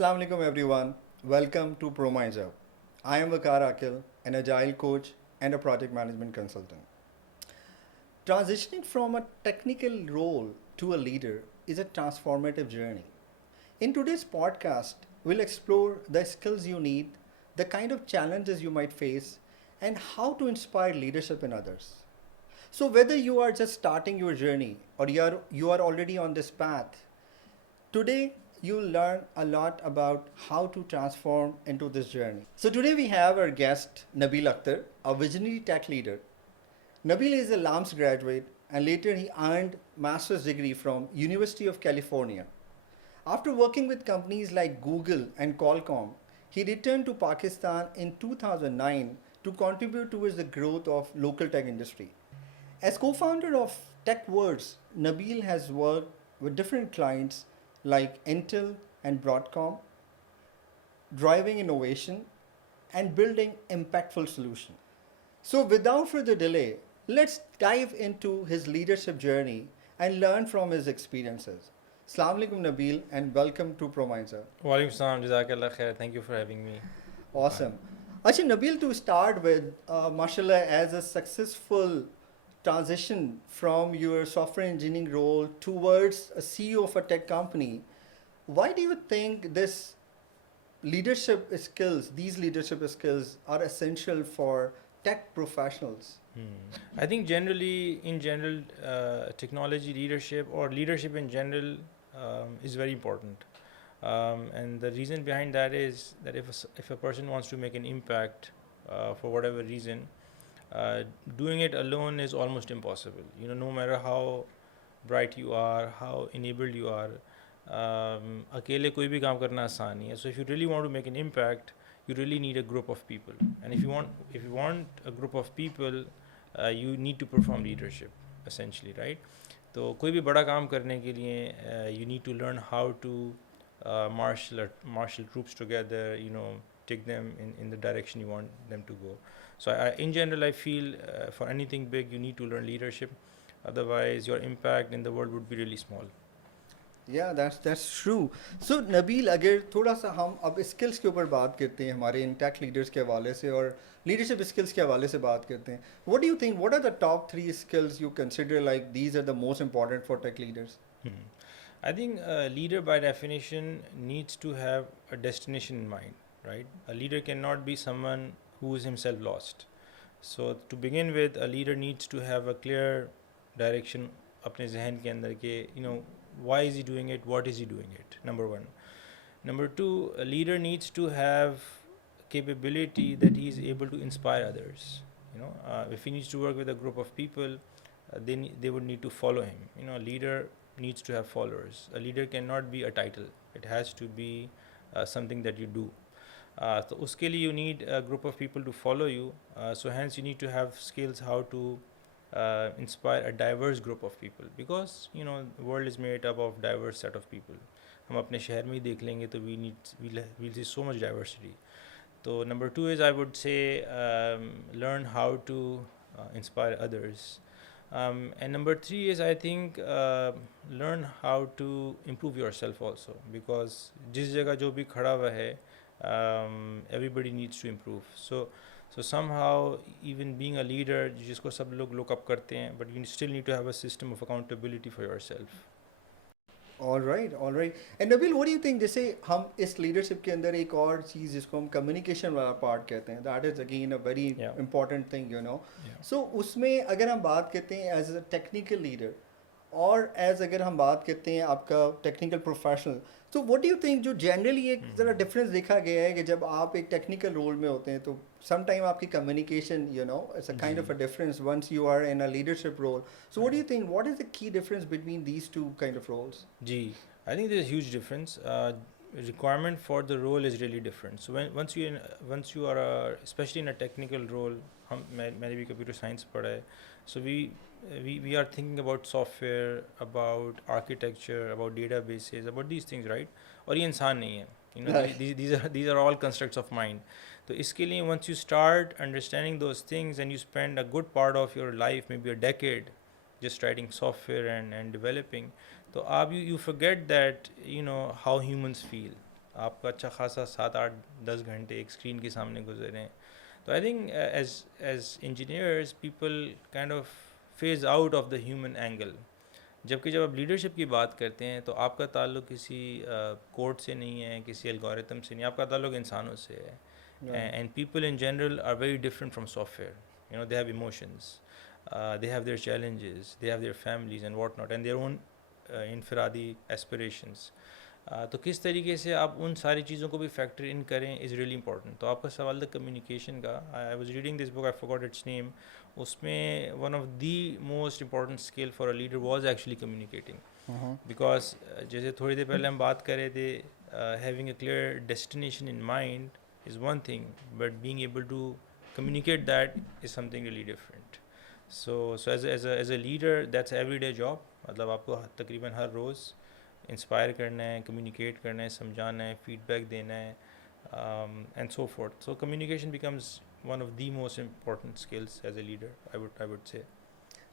Assalamu alaikum everyone. Welcome to ProMizer. I am Vakar Akil, an agile coach and a project management consultant. Transitioning from a technical role to a leader is a transformative journey. In today's podcast, we'll explore the skills you need, the kind of challenges you might face, and how to inspire leadership in others. So, whether you are just starting your journey or you are already on this path, today you'll learn a lot about how to transform into this journey. So, today we have our guest Nabil Akhtar, a visionary tech leader. Nabil is a LAMS graduate and later he earned master's degree from University of California. After working with companies like Google and Qualcomm, he returned to Pakistan in 2009 to contribute towards the growth of local tech industry. As co-founder of TechWords, Nabil has worked with different clients like Intel and Broadcom, driving innovation and building impactful solutions. So without further delay, let's dive into his leadership journey and learn from his experiences. Assalamu alaikum Nabil and welcome to ProMinder. Walaikum salam, Jazakallah khair. Thank you for having me. Awesome. Actually, Nabil, to start with, mashallah, as a successful transition from your software engineering role towards a CEO of a tech company, why do you think these leadership skills are essential for tech professionals? I think in general, technology leadership or leadership in general is very important. And the reason behind that is that if a person wants to make an impact for whatever reason, doing it alone is almost impossible. No matter how bright you are, how enabled you are, اکیلے کوئی بھی کام کرنا آسان نہیں ہے. So if you really want to make an impact, you really need a group of people. And if you want a group of people, you need to perform leadership, essentially, right? تو کوئی بھی بڑا کام کرنے کے لیے you need to learn how to marshal troops together, take them in the direction you want them to go. So in general, I feel for anything big, you need to learn leadership. Otherwise, your impact in the world would be really small. Yeah, that's true. So نبیل اگر تھوڑا سا ہم اب skills کے اوپر بات کرتے ہیں ہمارے ان ٹیک لیڈرس کے حوالے سے اور لیڈرشپ اسکلس کے حوالے سے بات کرتے ہیں, what do you think, what are the top 3 skills you consider like these are the most important for tech leaders? I think a leader by definition needs to have a destination in mind, right? A leader cannot be someone who is himself lost. So to begin with, a leader needs to have a clear direction اپنے ذہن کے اندر کہ why is he doing it, what is he doing it, number one. Number two, a leader needs to have capability that he is able to inspire others. If he needs to work with a group of people, then they would need to follow him. A leader needs to have followers. A leader cannot be a title. It has to be something that you do. So اس کے لیے you need a group of people to follow you. So hence you need to have skills how to inspire a diverse group of people, because the world is made up of diverse set of people. ہم اپنے شہر میں ہی دیکھ لیں گے تو we'll see so much diversity. تو number 2 is I would say learn how to inspire others. And number 3 is I think learn how to improve yourself also, because جس جگہ جو بھی کھڑا ہوا ہے everybody needs to improve. So somehow even being a leader جس کو سب لوگ look up کرتے ہیں, but you still need to have a system of accountability for yourself. All right. And Nabil, what do you think, جیسے ہم اس leadership کے اندر ایک اور چیز جس کو ہم کمیونیکیشن والا پارٹ کہتے ہیں, that is again a very important thing, So اس میں اگر ہم بات کرتے ہیں ایز اے ٹیکنیکل لیڈر اور اگر ہم بات کرتے ہیں آپ کا ٹیکنیکل پروفیشنل, تو واٹ ڈو یو تھنک جو جنرلی ایک ذرا ڈفرینس دیکھا گیا ہے کہ جب آپ ایک ٹیکنیکل رول میں ہوتے ہیں تو سم ٹائم آپ کی communication it's a kind of a difference once you are in a leadership role. So what do you think, what is the key difference between these two kind of roles? جی, I think there is huge difference. Requirement for the role is really different. So once you are especially in a technical role, میں نے بھی computer science پڑھا ہے, so we are thinking about software, about architecture, about databases, about these things, right? اور یہ انسان نہیں ہے, these are all constructs of mind. تو اس کے لیے once you start understanding those things and you spend a good part of your life, maybe a decade, just writing software and developing, تو آپ you forget that how humans feel. آپ کا اچھا خاصا 7-8-10 گھنٹے ایک اسکرین کے سامنے گزرے ہیں. تو I think as engineers people kind of phase out of the human angle. جبکہ جب آپ لیڈرشپ کی بات کرتے ہیں تو آپ کا تعلق کسی کوڈ سے نہیں ہے, کسی الگورتھم سے نہیں, آپ کا تعلق انسانوں سے ہے. And people in general are very different from software. They have emotions, they have their challenges, they have their families and what not, and their own انفرادی ایسپریشنس. تو کس طریقے سے آپ ان ساری چیزوں کو بھی فیکٹر ان کریں از ریئلی امپورٹنٹ. تو آپ کا سوال تھا کمیونیکیشن کا. I was reading this book, I forgot its name. اس میں one of the most important skill for a leader was actually communicating. Because جیسے تھوڑی دیر پہلے ہم بات کر رہے تھے, having a clear destination in mind is one thing, but being able to communicate that is something really different. So as a leader, that's a everyday job. مطلب آپ کو تقریباً ہر روز انسپائر کرنا ہے, کمیونیکیٹ کرنا ہے, سمجھانا ہے, فیڈ بیک دینا ہے, and so forth. So communication becomes one of the most important skills as a leader, I would say.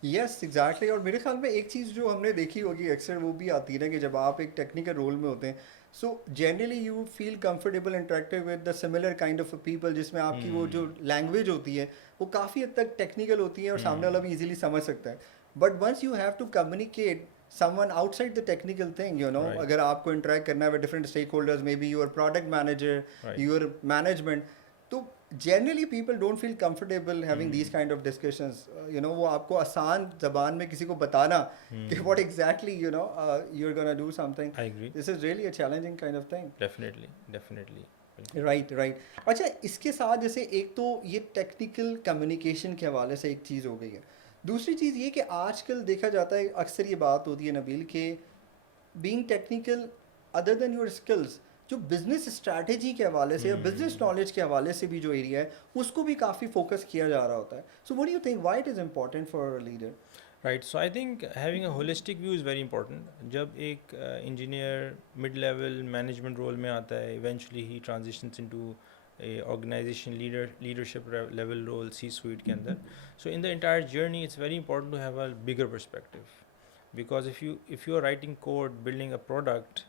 Yes exactly. اور میرے خیال میں ایک چیز جو ہم نے دیکھی ہوگی اکثر وہ بھی آتی ہے نا کہ جب آپ ایک ٹیکنیکل رول میں ہوتے ہیں, so generally you feel comfortable interacting with the similar kind of people, جس میں آپ کی وہ جو لینگویج ہوتی ہے وہ کافی حد تک ٹیکنیکل ہوتی ہے اور سامنے والا بھی ایزیلی سمجھ سکتا ہے. But once you have to communicate someone outside the technical thing, you know, اگر آپ کو انٹریکٹ کرنا ہے with different stakeholders, may be your product manager, your management, تو generally people don't feel comfortable having these kind of discussions. You know, وہ آپ کو آسان زبان میں کسی کو بتانا کہ what exactly you know you are gonna do something, this is really a challenging kind of thing. Definitely. Right. اچھا, اس کے ساتھ جیسے ایک تو یہ ٹیکنیکل کمیونیکیشن کے حوالے سے ایک چیز ہو گئی ہے. دوسری چیز یہ کہ آج کل دیکھا جاتا ہے, اکثر یہ بات ہوتی ہے نبیل, کہ being technical other than your skills, جو بزنس اسٹریٹجی کے حوالے سے یا بزنس نالج کے حوالے سے بھی جو ایریا ہے اس کو بھی کافی فوکس کیا جا رہا ہوتا ہے. So what do you think why it is important for a leader? Right. So I think having a holistic view is very important. جب ایک engineer mid level management role میں آتا ہے, eventually he transitions into a organization leadership level role C suite کے اندر. So in the entire journey it's very important to have a bigger perspective, because if you are writing code, building a product,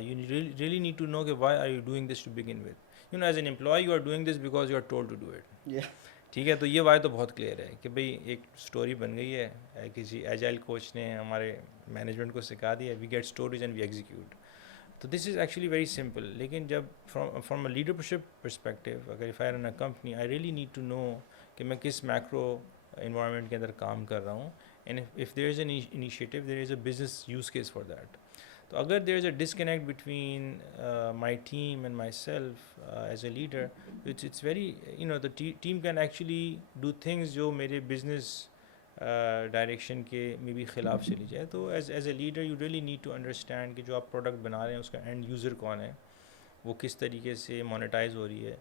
you really need to know why are you doing this to begin with. As an employee you are doing this because you are told to do it. Yeah. ٹھیک ہے, تو یہ وائے تو بہت clear ہے کہ بھئی ایک اسٹوری بن گئی ہے, کسی ایجائل کوچ نے ہمارے مینجمنٹ کو سکھا دیا, we get stories and we execute. تو this is actually very simple. لیکن جب فرام اے لیڈرشپ پرسپیکٹیو, اگر if I run a company, I really need to know کہ میں کس میکرو انوائرمنٹ کے اندر کام کر رہا ہوں, and if there is an initiative, there is a business use case for that. تو اگر there is a disconnect between my team and myself as a leader, it's very the team can actually do things جو میرے business direction کے میں بھی خلاف چلی جائے. تو as a leader you really need to understand کہ جو آپ پروڈکٹ بنا رہے ہیں اس کا اینڈ یوزر کون ہے, وہ کس طریقے سے مونیٹائز ہو رہی ہے,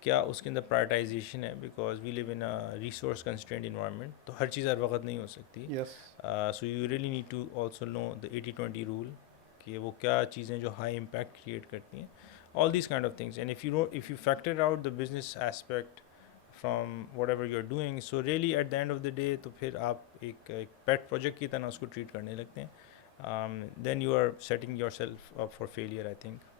کیا اس کے اندر پرائرٹائزیشن ہے, because we live in a resource constrained environment, تو ہر چیز ہر وقت نہیں ہو سکتی. So you really need to also know the 80-20 rule, کہ وہ کیا چیزیں جو ہائی امپیکٹ کریٹ کرتی ہیں, all these kind of things. And if you factor out the business aspect from whatever you're doing, so really at the end of the day تو پھر آپ ایک pet project کی طرح اس کو ٹریٹ کرنے لگتے ہیں, then you are setting yourself up for failure, I think.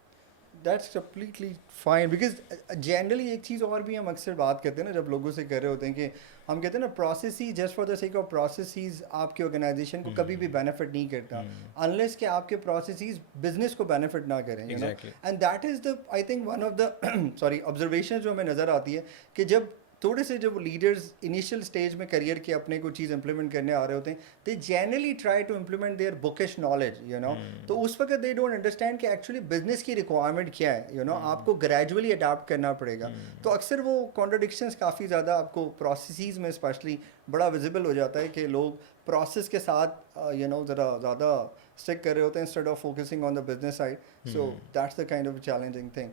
That's completely fine, because generally ایک چیز اور بھی ہم اکثر بات کرتے ہیں نا جب لوگوں سے کر رہے ہوتے ہیں, کہ ہم کہتے ہیں نا processes just for the sake of processes آپ کی آرگنائزیشن کو کبھی بھی بینیفٹ نہیں کرتا انلیس کہ آپ کے پروسیسز بزنس کو بینیفٹ نہ کریں. And that is the I think one of the observation جو ہمیں نظر آتی ہے, کہ جب تھوڑے سے جب لیڈرز انیشیل اسٹیج میں کریئر کے اپنے کوئی چیز امپلیمنٹ کرنے آ رہے ہوتے ہیں, they generally try to implement their bookish knowledge, you know. تو اس وقت دے ڈونٹ انڈرسٹینڈ کہ ایکچولی بزنس کی ریکوائرمنٹ کیا ہے, یو نو, آپ کو گریجولی اڈاپٹ کرنا پڑے گا. تو اکثر وہ کانٹرڈکشنس کافی زیادہ آپ کو پروسیسز میں اسپیشلی بڑا ویزیبل ہو جاتا ہے, کہ لوگ پروسیس کے ساتھ یو نو ذرا زیادہ اسٹک کر رہے ہوتے ہیں instead of focusing on the business side. So that's the kind of challenging thing.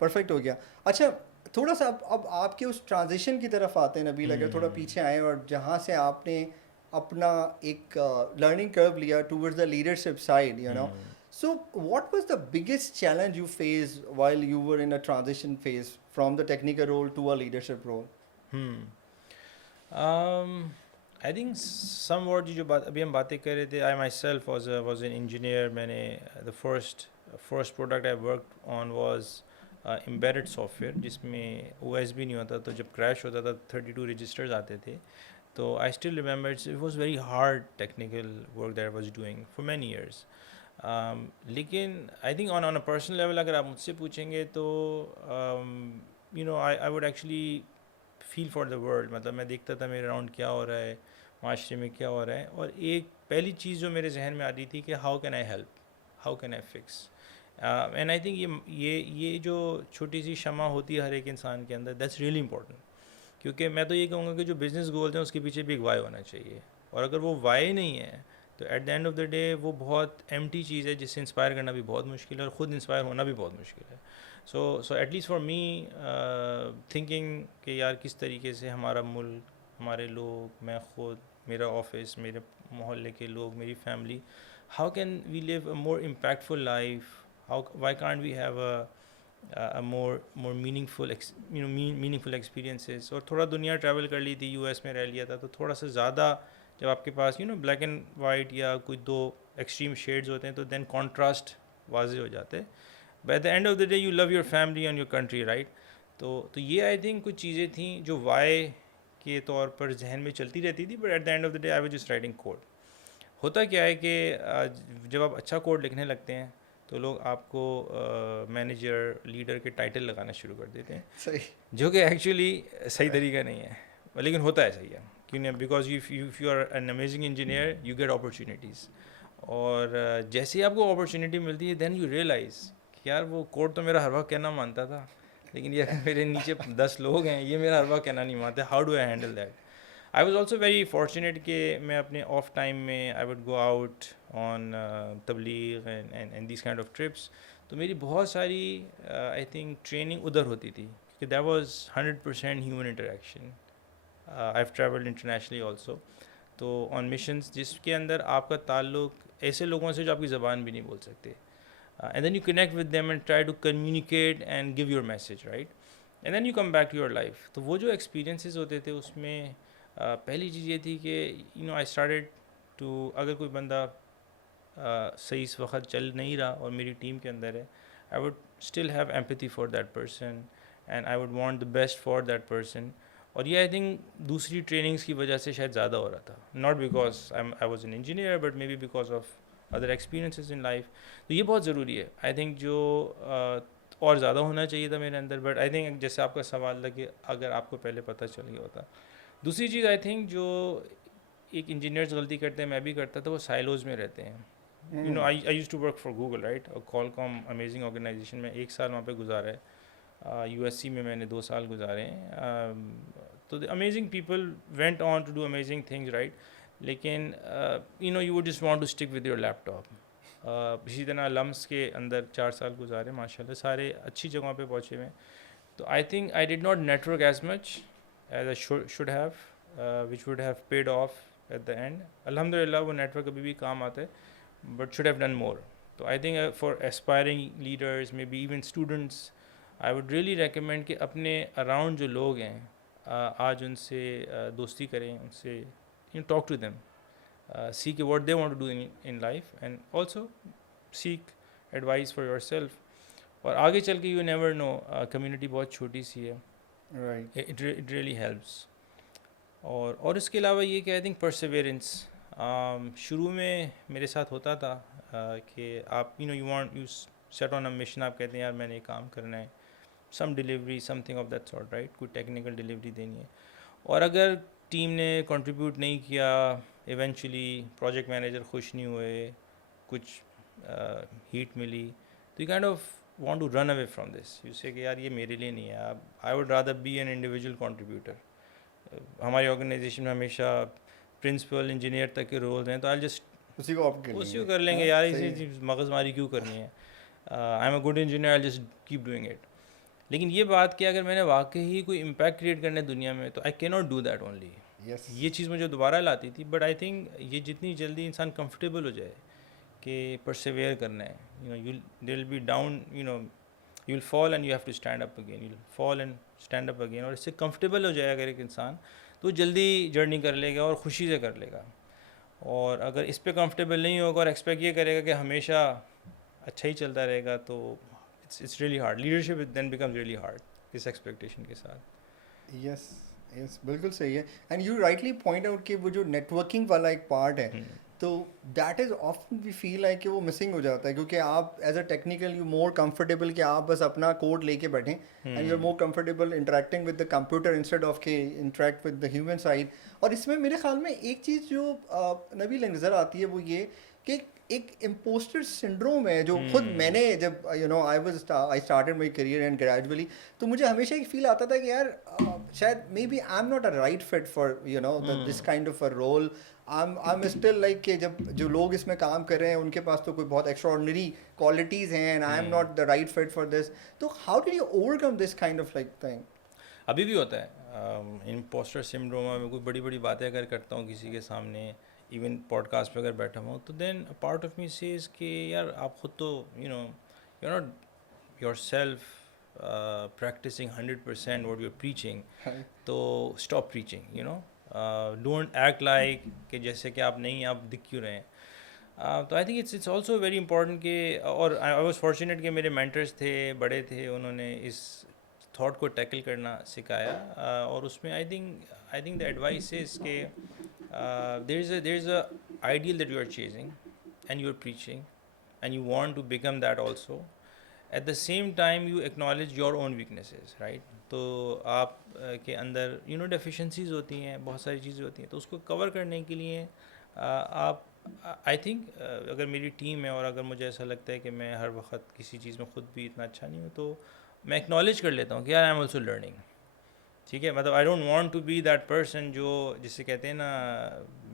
Perfect ہو گیا. اچھا, تھوڑا سا اب آپ کے اس ٹرانزیشن کی طرف آتے ہیں نبیل, اگر تھوڑا پیچھے آئیں, اور جہاں سے آپ نے اپنا ایک لرننگ کرو لیا towards the leadership side, you know. So what was the biggest challenge you face while you were in a transition phase from the technical role to a leadership role? I think somewhat جو بات ابھی ہم باتیں کر رہے تھے, I myself was an engineer. میں نے the first first product I work on was embedded software, جس میں او ایس بھی نہیں ہوتا, تو جب کریش ہوتا تھا 32 رجسٹرز آتے تھے. تو I still remember it was very hard technical work that was doing for many years. لیکن I think on a personal level اگر آپ مجھ سے پوچھیں گے تو I would actually feel for the world. مطلب میں دیکھتا تھا میرے اراؤنڈ کیا ہو رہا ہے, معاشرے میں کیا ہو رہا ہے, اور ایک پہلی چیز جو میرے ذہن میں آ رہی تھی کہ how can I help, how can I fix. And I think یہ جو چھوٹی سی شمع ہوتی ہے ہر ایک انسان کے اندر, دیٹس ریئلی امپورٹنٹ. کیونکہ میں تو یہ کہوں گا کہ جو بزنس گولز ہیں اس کے پیچھے بھی ایک وائی ہونا چاہیے, اور اگر وہ وائی نہیں ہے تو at the end of the day وہ بہت ایمٹی چیز ہے جس سے انسپائر کرنا بھی بہت مشکل ہے, اور خود انسپائر ہونا بھی بہت مشکل ہے. So at least for me thinking کہ یار کس طریقے سے ہمارا ملک, ہمارے لوگ, میں خود, میرا آفس, میرے محلے کے لوگ, میری family, how can we live a more impactful life, why can't we have a more meaningful meaningful experiences. اور تھوڑا دنیا ٹریول کر لی تھی, یو ایس میں رہ لیا تھا, تو تھوڑا سا زیادہ جب آپ کے پاس بلیک اینڈ وائٹ یا کوئی دو ایکسٹریم شیڈز ہوتے ہیں تو دین کانٹراسٹ واضح ہو جاتے ہیں. By the end of the day you love your family and your country, right. تو یہ آئی تھنک کچھ چیزیں تھیں جو وائی کے طور پر ذہن میں چلتی رہتی تھی, but at the end of the day I was just writing code. ہوتا کیا ہے کہ جب آپ اچھا کوڈ لکھنے لگتے ہیں تو لوگ آپ کو مینیجر, لیڈر کے ٹائٹل لگانا شروع کر دیتے ہیں, صحیح, جو کہ ایکچولی صحیح طریقہ نہیں ہے, لیکن ہوتا ہے صحیح ہے. کیوں نہیں, because if you are an amazing engineer you get opportunities, اور جیسے ہی آپ کو اپرچونیٹی ملتی ہے دین یو ریئلائز کہ یار وہ کوڈ تو میرا ہر وقت کہنا مانتا تھا, لیکن یہ میرے نیچے 10 لوگ ہیں, یہ میرا ہر وقت کہنا نہیں مانتے, how do I handle that. I was also very fortunate کہ میں اپنے آف ٹائم میں I would go out on تبلیغ and these kind of trips. تو میری بہت ساری آئی تھنک ٹریننگ ادھر ہوتی تھی, کیونکہ that was 100% human interaction. I have travelled internationally also, تو آن مشنس جس کے اندر آپ کا تعلق ایسے لوگوں سے جو آپ کی زبان بھی نہیں بول سکتے, and then you connect with them and try to communicate and give your message, right, and then you come back to your life. تو وہ جو ایکسپیرینسز ہوتے تھے اس میں پہلی چیز یہ تھی کہ آئی اسٹارٹیڈ ٹو, اگر کوئی بندہ صحیح اس وقت چل نہیں رہا اور میری ٹیم کے اندر ہے, I would still have empathy for that person and I would want the best for that person. اور یہ آئی تھنک دوسری ٹریننگس کی وجہ سے شاید زیادہ ہو رہا تھا, not because I was an engineer but maybe because of other experiences in life. تو یہ بہت ضروری ہے آئی تھنک, جو اور زیادہ ہونا چاہیے تھا میرے اندر, بٹ آئی تھنک جیسے آپ کا سوال تھا کہ اگر آپ کو پہلے پتہ چل گیا ہوتا. دوسری چیز آئی تھنک جو ایک انجینئرز غلطی کرتے ہیں, میں بھی کرتا تھا, وہ سائلوز میں رہتے ہیں. I used to work for Google, right, اور کالکام امیزنگ آرگنائزیشن میں 1 سال وہاں پہ گزارا ہے, یو ایس سی میں میں نے 2 سال گزارے ہیں. تو the amazing people went on to do amazing things, right, لیکن you would just want to stick with your laptop. اسی طرح لمس کے اندر 4 سال گزارے, ماشاء اللہ سارے اچھی جگہوں پہ پہنچے ہوئے. تو I think I did not network as much as I should have, which would have paid off at the end. الحمد للہ وہ نیٹورک ابھی بھی کام آتا ہے, but should have done more. تو I think for aspiring leaders, maybe even students, I would really recommend کہ اپنے اراؤنڈ جو لوگ ہیں آج ان سے دوستی کریں, ان سے talk to them, seek what they want to do in life, and also seek advice for yourself. اور آگے چل کے یو نیور نو, کمیونٹی بہت چھوٹی سی ہے, رائٹ, اٹ ریئلی ہیلپس. اور اس کے علاوہ یہ کہ آئی تھنک پرسیویرنس, شروع میں میرے ساتھ ہوتا تھا کہ آپ you set on a mission, آپ کہتے ہیں یار میں نے یہ کام کرنا ہے, some delivery, something of that sort, right, کوئی ٹیکنیکل ڈلیوری دینی ہے, اور اگر ٹیم نے کنٹریبیوٹ نہیں کیا, ایونچولی پروجیکٹ مینیجر خوش نہیں ہوئے, کچھ ہیٹ ملی, تو you kind of want to run away from this. You say کہ یار یہ میرے لیے نہیں ہے, I would rather be an individual contributor. ہماری آرگنائزیشن میں ہمیشہ پرنسپل انجینئر تک کے رولز ہیں, تو آئی جسٹ اسی کو آپ اسی کو کر لیں گے یار, اسی مغز ماری کیوں کرنی ہے, I am a good engineer, I just keep doing it. لیکن یہ بات کہ اگر میں نے واقعی کوئی امپیکٹ کریٹ کرنا ہے دنیا میں, تو آئی کی ناٹ ڈو دیٹ اونلی. یہ چیز مجھے دوبارہ لاتی تھی, بٹ آئی تھنک یہ جتنی جلدی انسان کمفرٹیبل ہو جائے کہ پرسیویئر کرنا ہے, there will be down, you will fall and you have to stand up again, you will fall and stand up again. اور اس سے کمفرٹیبل ہو جائے اگر ایک انسان, تو جلدی جرنی کر لے گا اور خوشی سے کر لے گا. اور اگر اس پہ کمفرٹیبل نہیں ہوگا اور ایکسپیکٹ یہ کرے گا کہ ہمیشہ اچھا ہی چلتا رہے گا تو it's really hard. Leadership then becomes really hard اس ایکسپیکٹیشن کے ساتھ. یس یس بالکل صحیح ہے. And you rightly point out کہ وہ جو نیٹورکنگ والا ایک پارٹ ہے تو that is often we feel like کہ وہ مسنگ ہو جاتا ہے, کیونکہ آپ as a technical you more comfortable کہ آپ بس اپنا کوڈ لے کے بیٹھیں and you are more comfortable interacting with the computer instead of کہ interact with the human side. اور اس میں میرے خیال میں ایک چیز جو نبیل نظر آتی ہے وہ یہ کہ ایک امپوسٹر سنڈروم ہے جو خود میں نے جب آئی started my career and gradually تو مجھے ہمیشہ ایک فیل آتا تھا کہ یار شاید maybe I am not a right fit for this kind of a role. I am still like کہ جب جو لوگ اس میں کام کر رہے ہیں ان کے پاس تو کوئی بہت ایکسٹرا آرڈنری کوالٹیز ہیں and I am not the right fit for this. تو how do you overcome this kind of like thing? ابھی بھی ہوتا ہے امپوسٹر سنڈروم. میں کوئی بڑی بڑی باتیں اگر کرتا ہوں کسی کے سامنے, ایون پوڈ کاسٹ پہ اگر بیٹھا ہوں, تو then part of me says کہ یار آپ خود تو you not yourself practising 100% what you are preaching, تو stop preaching, don't act like کہ جیسے کہ آپ نہیں, آپ دکھ کیوں رہے ہیں. تو I think it's also very important کہ, اور آئی واز فارچونیٹ کہ میرے مینٹرس تھے, بڑے تھے, انہوں نے اس تھاٹ کو ٹیکل کرنا سکھایا. اور اس میں I think the advice is کہ there is a ideal that you are chasing and you are preaching and you want to become that also. At the same time you acknowledge your own weaknesses, right? تو آپ کے اندر deficiencies ہوتی ہیں, بہت ساری چیزیں ہوتی ہیں, تو اس کو کور کرنے کے لیے آپ آئی تھنک اگر میری ٹیم ہے اور اگر مجھے ایسا لگتا ہے کہ میں ہر وقت کسی چیز میں خود بھی اتنا اچھا نہیں ہوں, تو میں ایکنالج کر لیتا ہوں کہ یار آئی ایم آلسو لرننگ. ٹھیک ہے, مطلب I don't want to be that person جو جسے کہتے ہیں نا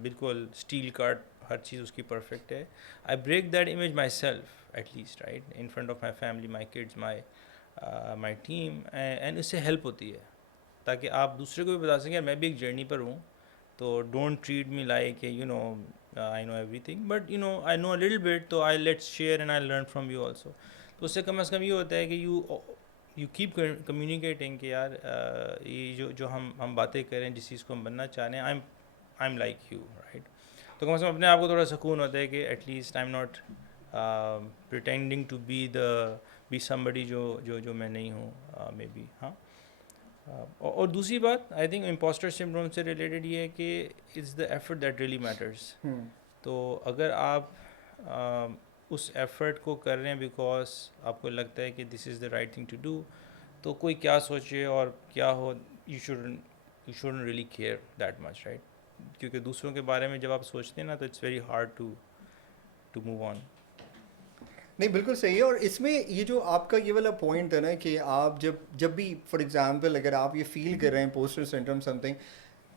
بالکل اسٹیل کٹ, ہر چیز اس کی پرفیکٹ ہے. I break that image myself at least, right, in front of my family, my kids, my team, and اس سے ہیلپ ہوتی ہے تاکہ آپ دوسرے کو بھی بتا سکیں میں بھی ایک جرنی پر ہوں. تو don't treat me like I know everything, but I know a little bit, تو I let's share and I learn from you also. تو اس سے کم از کم یہ ہوتا ہے کہ یو کیپ کمیونیکیٹنگ کہ یار یہ جو ہم باتیں کریں, جس چیز کو ہم بننا چاہ رہے ہیں, I am like you, right. تو کم از کم اپنے آپ کو تھوڑا سکون ہوتا ہے کہ at least I am not pretending to be somebody جو میں نہیں ہوں, مے بی. ہاں, اور دوسری بات آئی تھنک امپوسٹر سنڈروم سے ریلیٹڈ یہ ہے کہ it's the effort that really matters. تو اگر آپ اس ایفرٹ کو کر رہے ہیں بیکاز آپ کو لگتا ہے کہ this is the right thing to do, تو کوئی کیا سوچے اور کیا ہو, you shouldn't really care that much, right. کیونکہ دوسروں کے بارے میں جب آپ سوچتے ہیں نا تو it's very hard to move on. نہیں بالکل صحیح ہے. اور اس میں یہ جو آپ کا یہ والا پوائنٹ ہے نا کہ آپ جب بھی فار ایگزامپل اگر آپ یہ فیل کر رہے ہیں پوسٹر سنڈروم سم تھنگ,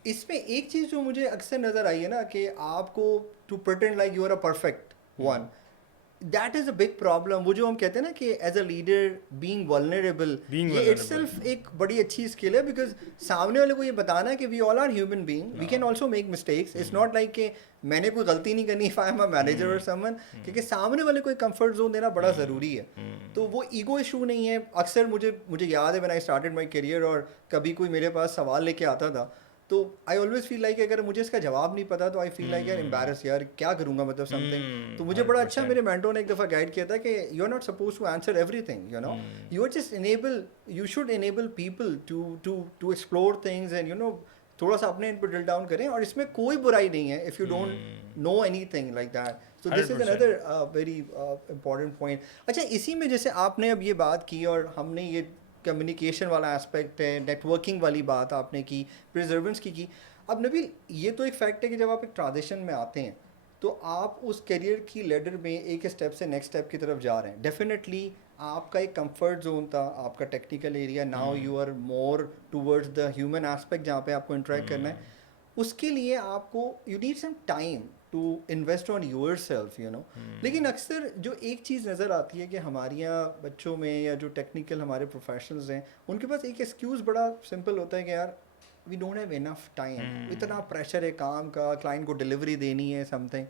اس میں ایک چیز جو مجھے اکثر نظر آئی ہے نا کہ آپ کو to pretend like you are a perfect one, that is a big problem. وہ جو ہم کہتے ہیں نا کہ as a leader being vulnerable, یہ اٹ سیلف ایک بڑی اچھی اسکل ہے, بیکاز سامنے والے کو یہ بتانا ہے کہ we all are human being, we can also make mistakes. It's not like کہ میں نے کوئی غلطی نہیں کرنی, if I am a manager اور سم ون, کیونکہ سامنے والے کو ایک کمفرٹ زون دینا بڑا ضروری ہے. تو وہ ایگو ایشو نہیں ہے. اکثر مجھے یاد ہے when I started my career, اور کبھی کوئی میرے پاس سوال لے کے آتا تھا تو آئی آلویز فیل لائک اگر مجھے اس کا جواب نہیں پتا تو آئی فیل لائک یار امبیرس, یار کیا کروں گا, مطلب سم تھنگ. تو مجھے بڑا اچھا میرے مینٹور نے ایک دفعہ گائڈ کیا تھا کہ you are not suppose to answer everything, you are just you should enable people to explore things and تھوڑا سا اپنے ان پہ ڈرل ڈاؤن کریں. اور اس میں کوئی برائی نہیں ہے if you don't know anything like that. So this is another very important point. اچھا, اسی میں جیسے آپ نے اب یہ بات کی اور ہم نے یہ کمیونیکیشن والا اسپیکٹ ہے, نیٹ ورکنگ والی بات آپ نے کی, پرزرونس کی. اب نبیل یہ تو ایک فیکٹ ہے کہ جب آپ ایک ٹرانزیشن میں آتے ہیں تو آپ اس کیریئر کی لیڈر میں ایک اسٹیپ سے نیکسٹ اسٹیپ کی طرف جا رہے ہیں. ڈیفینیٹلی آپ کا ایک کمفرٹ زون تھا, آپ کا technical area, now you are more towards the human aspect جہاں پہ آپ کو انٹریکٹ کرنا ہے. اس کے لیے آپ کو you need some time to invest on yourself, لیکن اکثر جو ایک چیز نظر آتی ہے کہ ہمارے یہاں بچوں میں یا جو ٹیکنیکل ہمارے پروفیشنلز ہیں ان کے پاس ایک ایکسکیوز بڑا سمپل ہوتا ہے کہ یار we don't have enough time, اتنا پریشر ہے کام کا, کلائنٹ کو ڈلیوری دینی ہے سم تھنگ.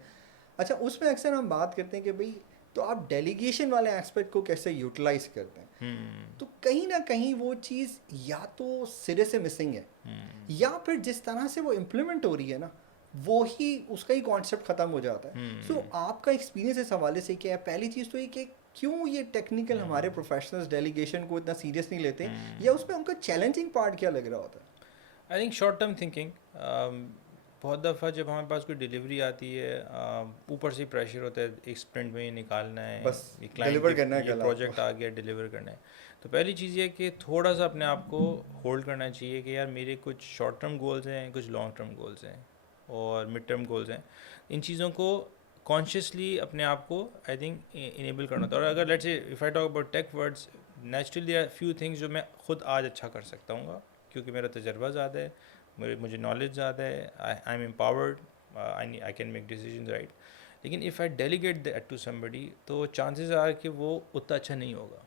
اچھا, اس میں اکثر ہم بات کرتے ہیں کہ بھائی تو آپ ڈیلیگیشن والے ایسپیکٹ کو کیسے یوٹیلائز کرتے ہیں. تو کہیں نہ کہیں وہ چیز یا تو سرے سے مسنگ ہے, یا پھر جس طرح سے وہ امپلیمنٹ ہو رہی ہے نا وہی اس کا ہی کانسیپٹ ختم ہو جاتا ہے. سو آپ کا ایکسپیرینس اس حوالے سے کیا ہے؟ پہلی چیز تو یہ کہ کیوں یہ ٹیکنیکل ہمارے پروفیشنلز ڈیلیگیشن کو اتنا سیریس نہیں لیتے, یا اس میں ان کا چیلنجنگ پارٹ کیا لگ رہا ہوتا ہے؟ I think short term thinking. بہت دفعہ جب ہمارے پاس کوئی ڈلیوری آتی ہے, اوپر سے پریشر ہوتا ہے ایک اسپرنٹ میں یہ نکالنا ہے, بس یہ ڈلیور کرنا ہے, یہ پروجیکٹ آ گیا ڈلیور کرنا ہے. تو پہلی چیز یہ کہ تھوڑا سا اپنے آپ کو ہولڈ کرنا چاہیے کہ یار میرے کچھ شارٹ ٹرم گولز ہیں, کچھ لانگ ٹرم گولز ہیں اور مڈ ٹرم گولز ہیں. ان چیزوں کو کانشیسلی اپنے آپ کو آئی تھنک انیبل کرنا ہوتا ہے. اور اگر let's say if I talk about tech words, naturally there are few things جو میں خود آج اچھا کر سکتا ہوں گا کیونکہ میرا تجربہ زیادہ ہے, مجھے نالج زیادہ ہے, I am empowered, I can make decisions right. لیکن if I delegate that to somebody تو چانسز آر کہ وہ اتنا اچھا نہیں ہوگا,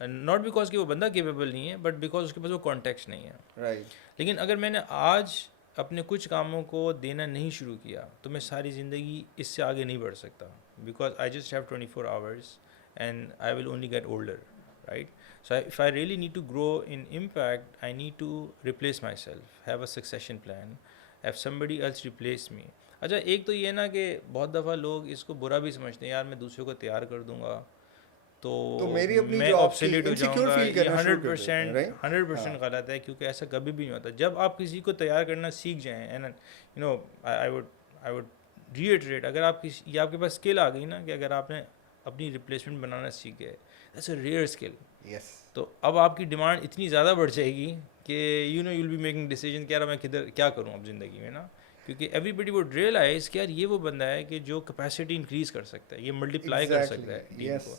ناٹ بیکاز کہ وہ بندہ کیپیبل نہیں ہے بٹ بیکاز اس کے پاس وہ کانٹیکسٹ نہیں ہے. رائٹ. لیکن اگر میں نے آج اپنے کچھ کاموں کو دینا نہیں شروع کیا تو میں ساری زندگی اس سے آگے نہیں بڑھ سکتا, because I just have 24 hours and I will only get older, right. So if I really need to grow in impact, I need to replace myself, have a succession plan, have somebody else replace me. اچھا ایک تو یہ نا کہ بہت دفعہ لوگ اس کو برا بھی سمجھتے ہیں, یار میں دوسروں کو تیار کر دوں گا تو میں آبسلیٹ ہو جاؤں گا. یہ 100% غلط ہے, کیونکہ ایسا کبھی بھی نہیں ہوتا. جب آپ کسی کو تیار کرنا سیکھ جائیں, and you know I would retreat, اگر آپ کسی یہ آپ کے پاس اسکل آ گئی نا کہ اگر آپ نے اپنی ریپلیسمنٹ بنانا سیکھ گئے, دیٹس اے ریئر اسکل. تو اب آپ کی ڈیمانڈ اتنی زیادہ بڑھ جائے گی کہ you know you will be making decision کہ یار میں کدھر کیا کروں اب زندگی میں نا, کیونکہ ایوری بڈی وڈ ریئلائز کہ یار یہ وہ بندہ ہے کہ جو کیپیسٹی انکریز کر سکتا ہے, یہ ملٹیپلائی کر سکتا ہے ٹیم کو.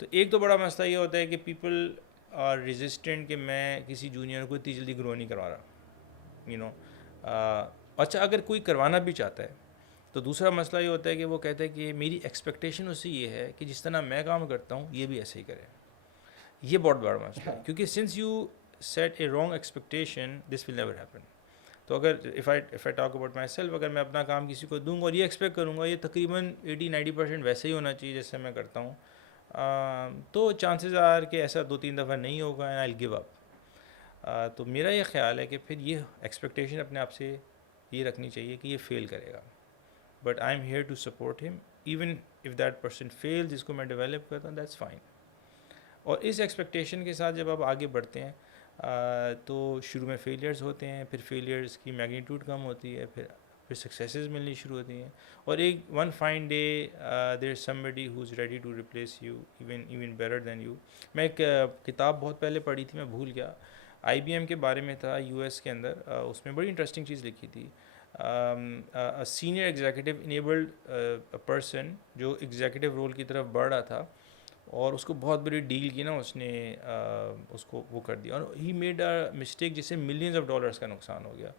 تو ایک تو بڑا مسئلہ یہ ہوتا ہے کہ پیپل آر ریزسٹنٹ کہ میں کسی جونیئر کو اتنی جلدی گرو نہیں کروا رہا, یو نو. اچھا اگر کوئی کروانا بھی چاہتا ہے تو دوسرا مسئلہ یہ ہوتا ہے کہ وہ کہتا ہے کہ میری ایکسپیکٹیشن اس سے یہ ہے کہ جس طرح میں کام کرتا ہوں یہ بھی ایسے ہی کرے. یہ بہت بڑا مسئلہ ہے, کیونکہ since you set a wrong expectation this will never happen. تو اگر if I talk about myself, اگر میں اپنا کام کسی کو دوں گا اور یہ ایکسپیکٹ کروں گا یہ تقریباً 80-90% ویسے ہی ہونا چاہیے جیسے میں کرتا ہوں, تو چانسز آر کہ ایسا 2-3 دفعہ نہیں ہوگا and I will give up. تو میرا یہ خیال ہے کہ پھر یہ ایکسپیکٹیشن اپنے آپ سے یہ رکھنی چاہیے کہ یہ فیل کرے گا, but I am here to support ہم even if that person fail, جس کو میں ڈیولپ کرتا ہوں دیٹس فائن. اور اس ایکسپیکٹیشن کے ساتھ جب آپ آگے بڑھتے ہیں تو شروع میں فیلیئرز ہوتے ہیں, پھر فیلیئرز کی میگنیٹیوڈ کم ہوتی ہے, پھر سکسیسز ملنی شروع ہوتی ہیں, اور ایک one fine day there is somebody who is ready to replace you even better than you. میں ایک کتاب بہت پہلے پڑھی تھی, میں بھول گیا, IBM کے بارے میں تھا US کے اندر. اس میں بڑی انٹرسٹنگ چیز لکھی تھی, سینئر ایگزیکٹو انیبلڈ پرسن جو ایگزیکٹو رول کی طرف بڑھ رہا تھا اور اس کو بہت بڑی ڈیل کی نا اس نے اس کو وہ کر دیا, اور ہی میڈ اے مسٹیک جس سے ملینز آف ڈالرس کا نقصان ہو گیا,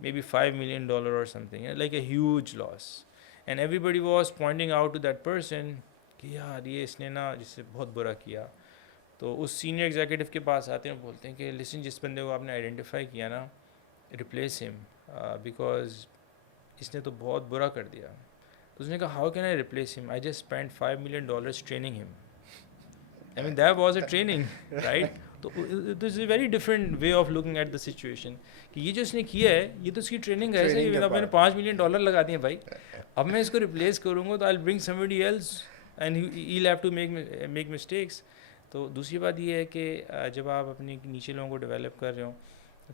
مے بی $5 million اور something, like a huge loss. And everybody was pointing out to that person کہ یار یہ اس نے نا جس سے بہت برا کیا. تو اس سینئر ایگزیکٹو کے پاس آتے ہیں اور بولتے ہیں کہ لسن, جس بندے کو آپ نے آئیڈینٹیفائی کیا نا, ریپلیس ہم بیکاز اس نے تو بہت برا کر دیا. تو اس نے کہا ہاؤ کین آئی ریپلیس ہم, I just spend $5 million training ہم. I mean that was a training, right? تو this is a very different way of looking at the situation کہ یہ جو اس نے کیا ہے یہ تو اس کی ٹریننگ ہے, ایسے کہ میں نے $5 million لگا دیے بھائی, اب میں اس کو ریپلیس کروں گا تو I'll bring somebody else and he'll have to make mistakes. تو دوسری بات یہ ہے کہ جب آپ اپنے نیچے لوگوں کو ڈیولپ کر رہے ہو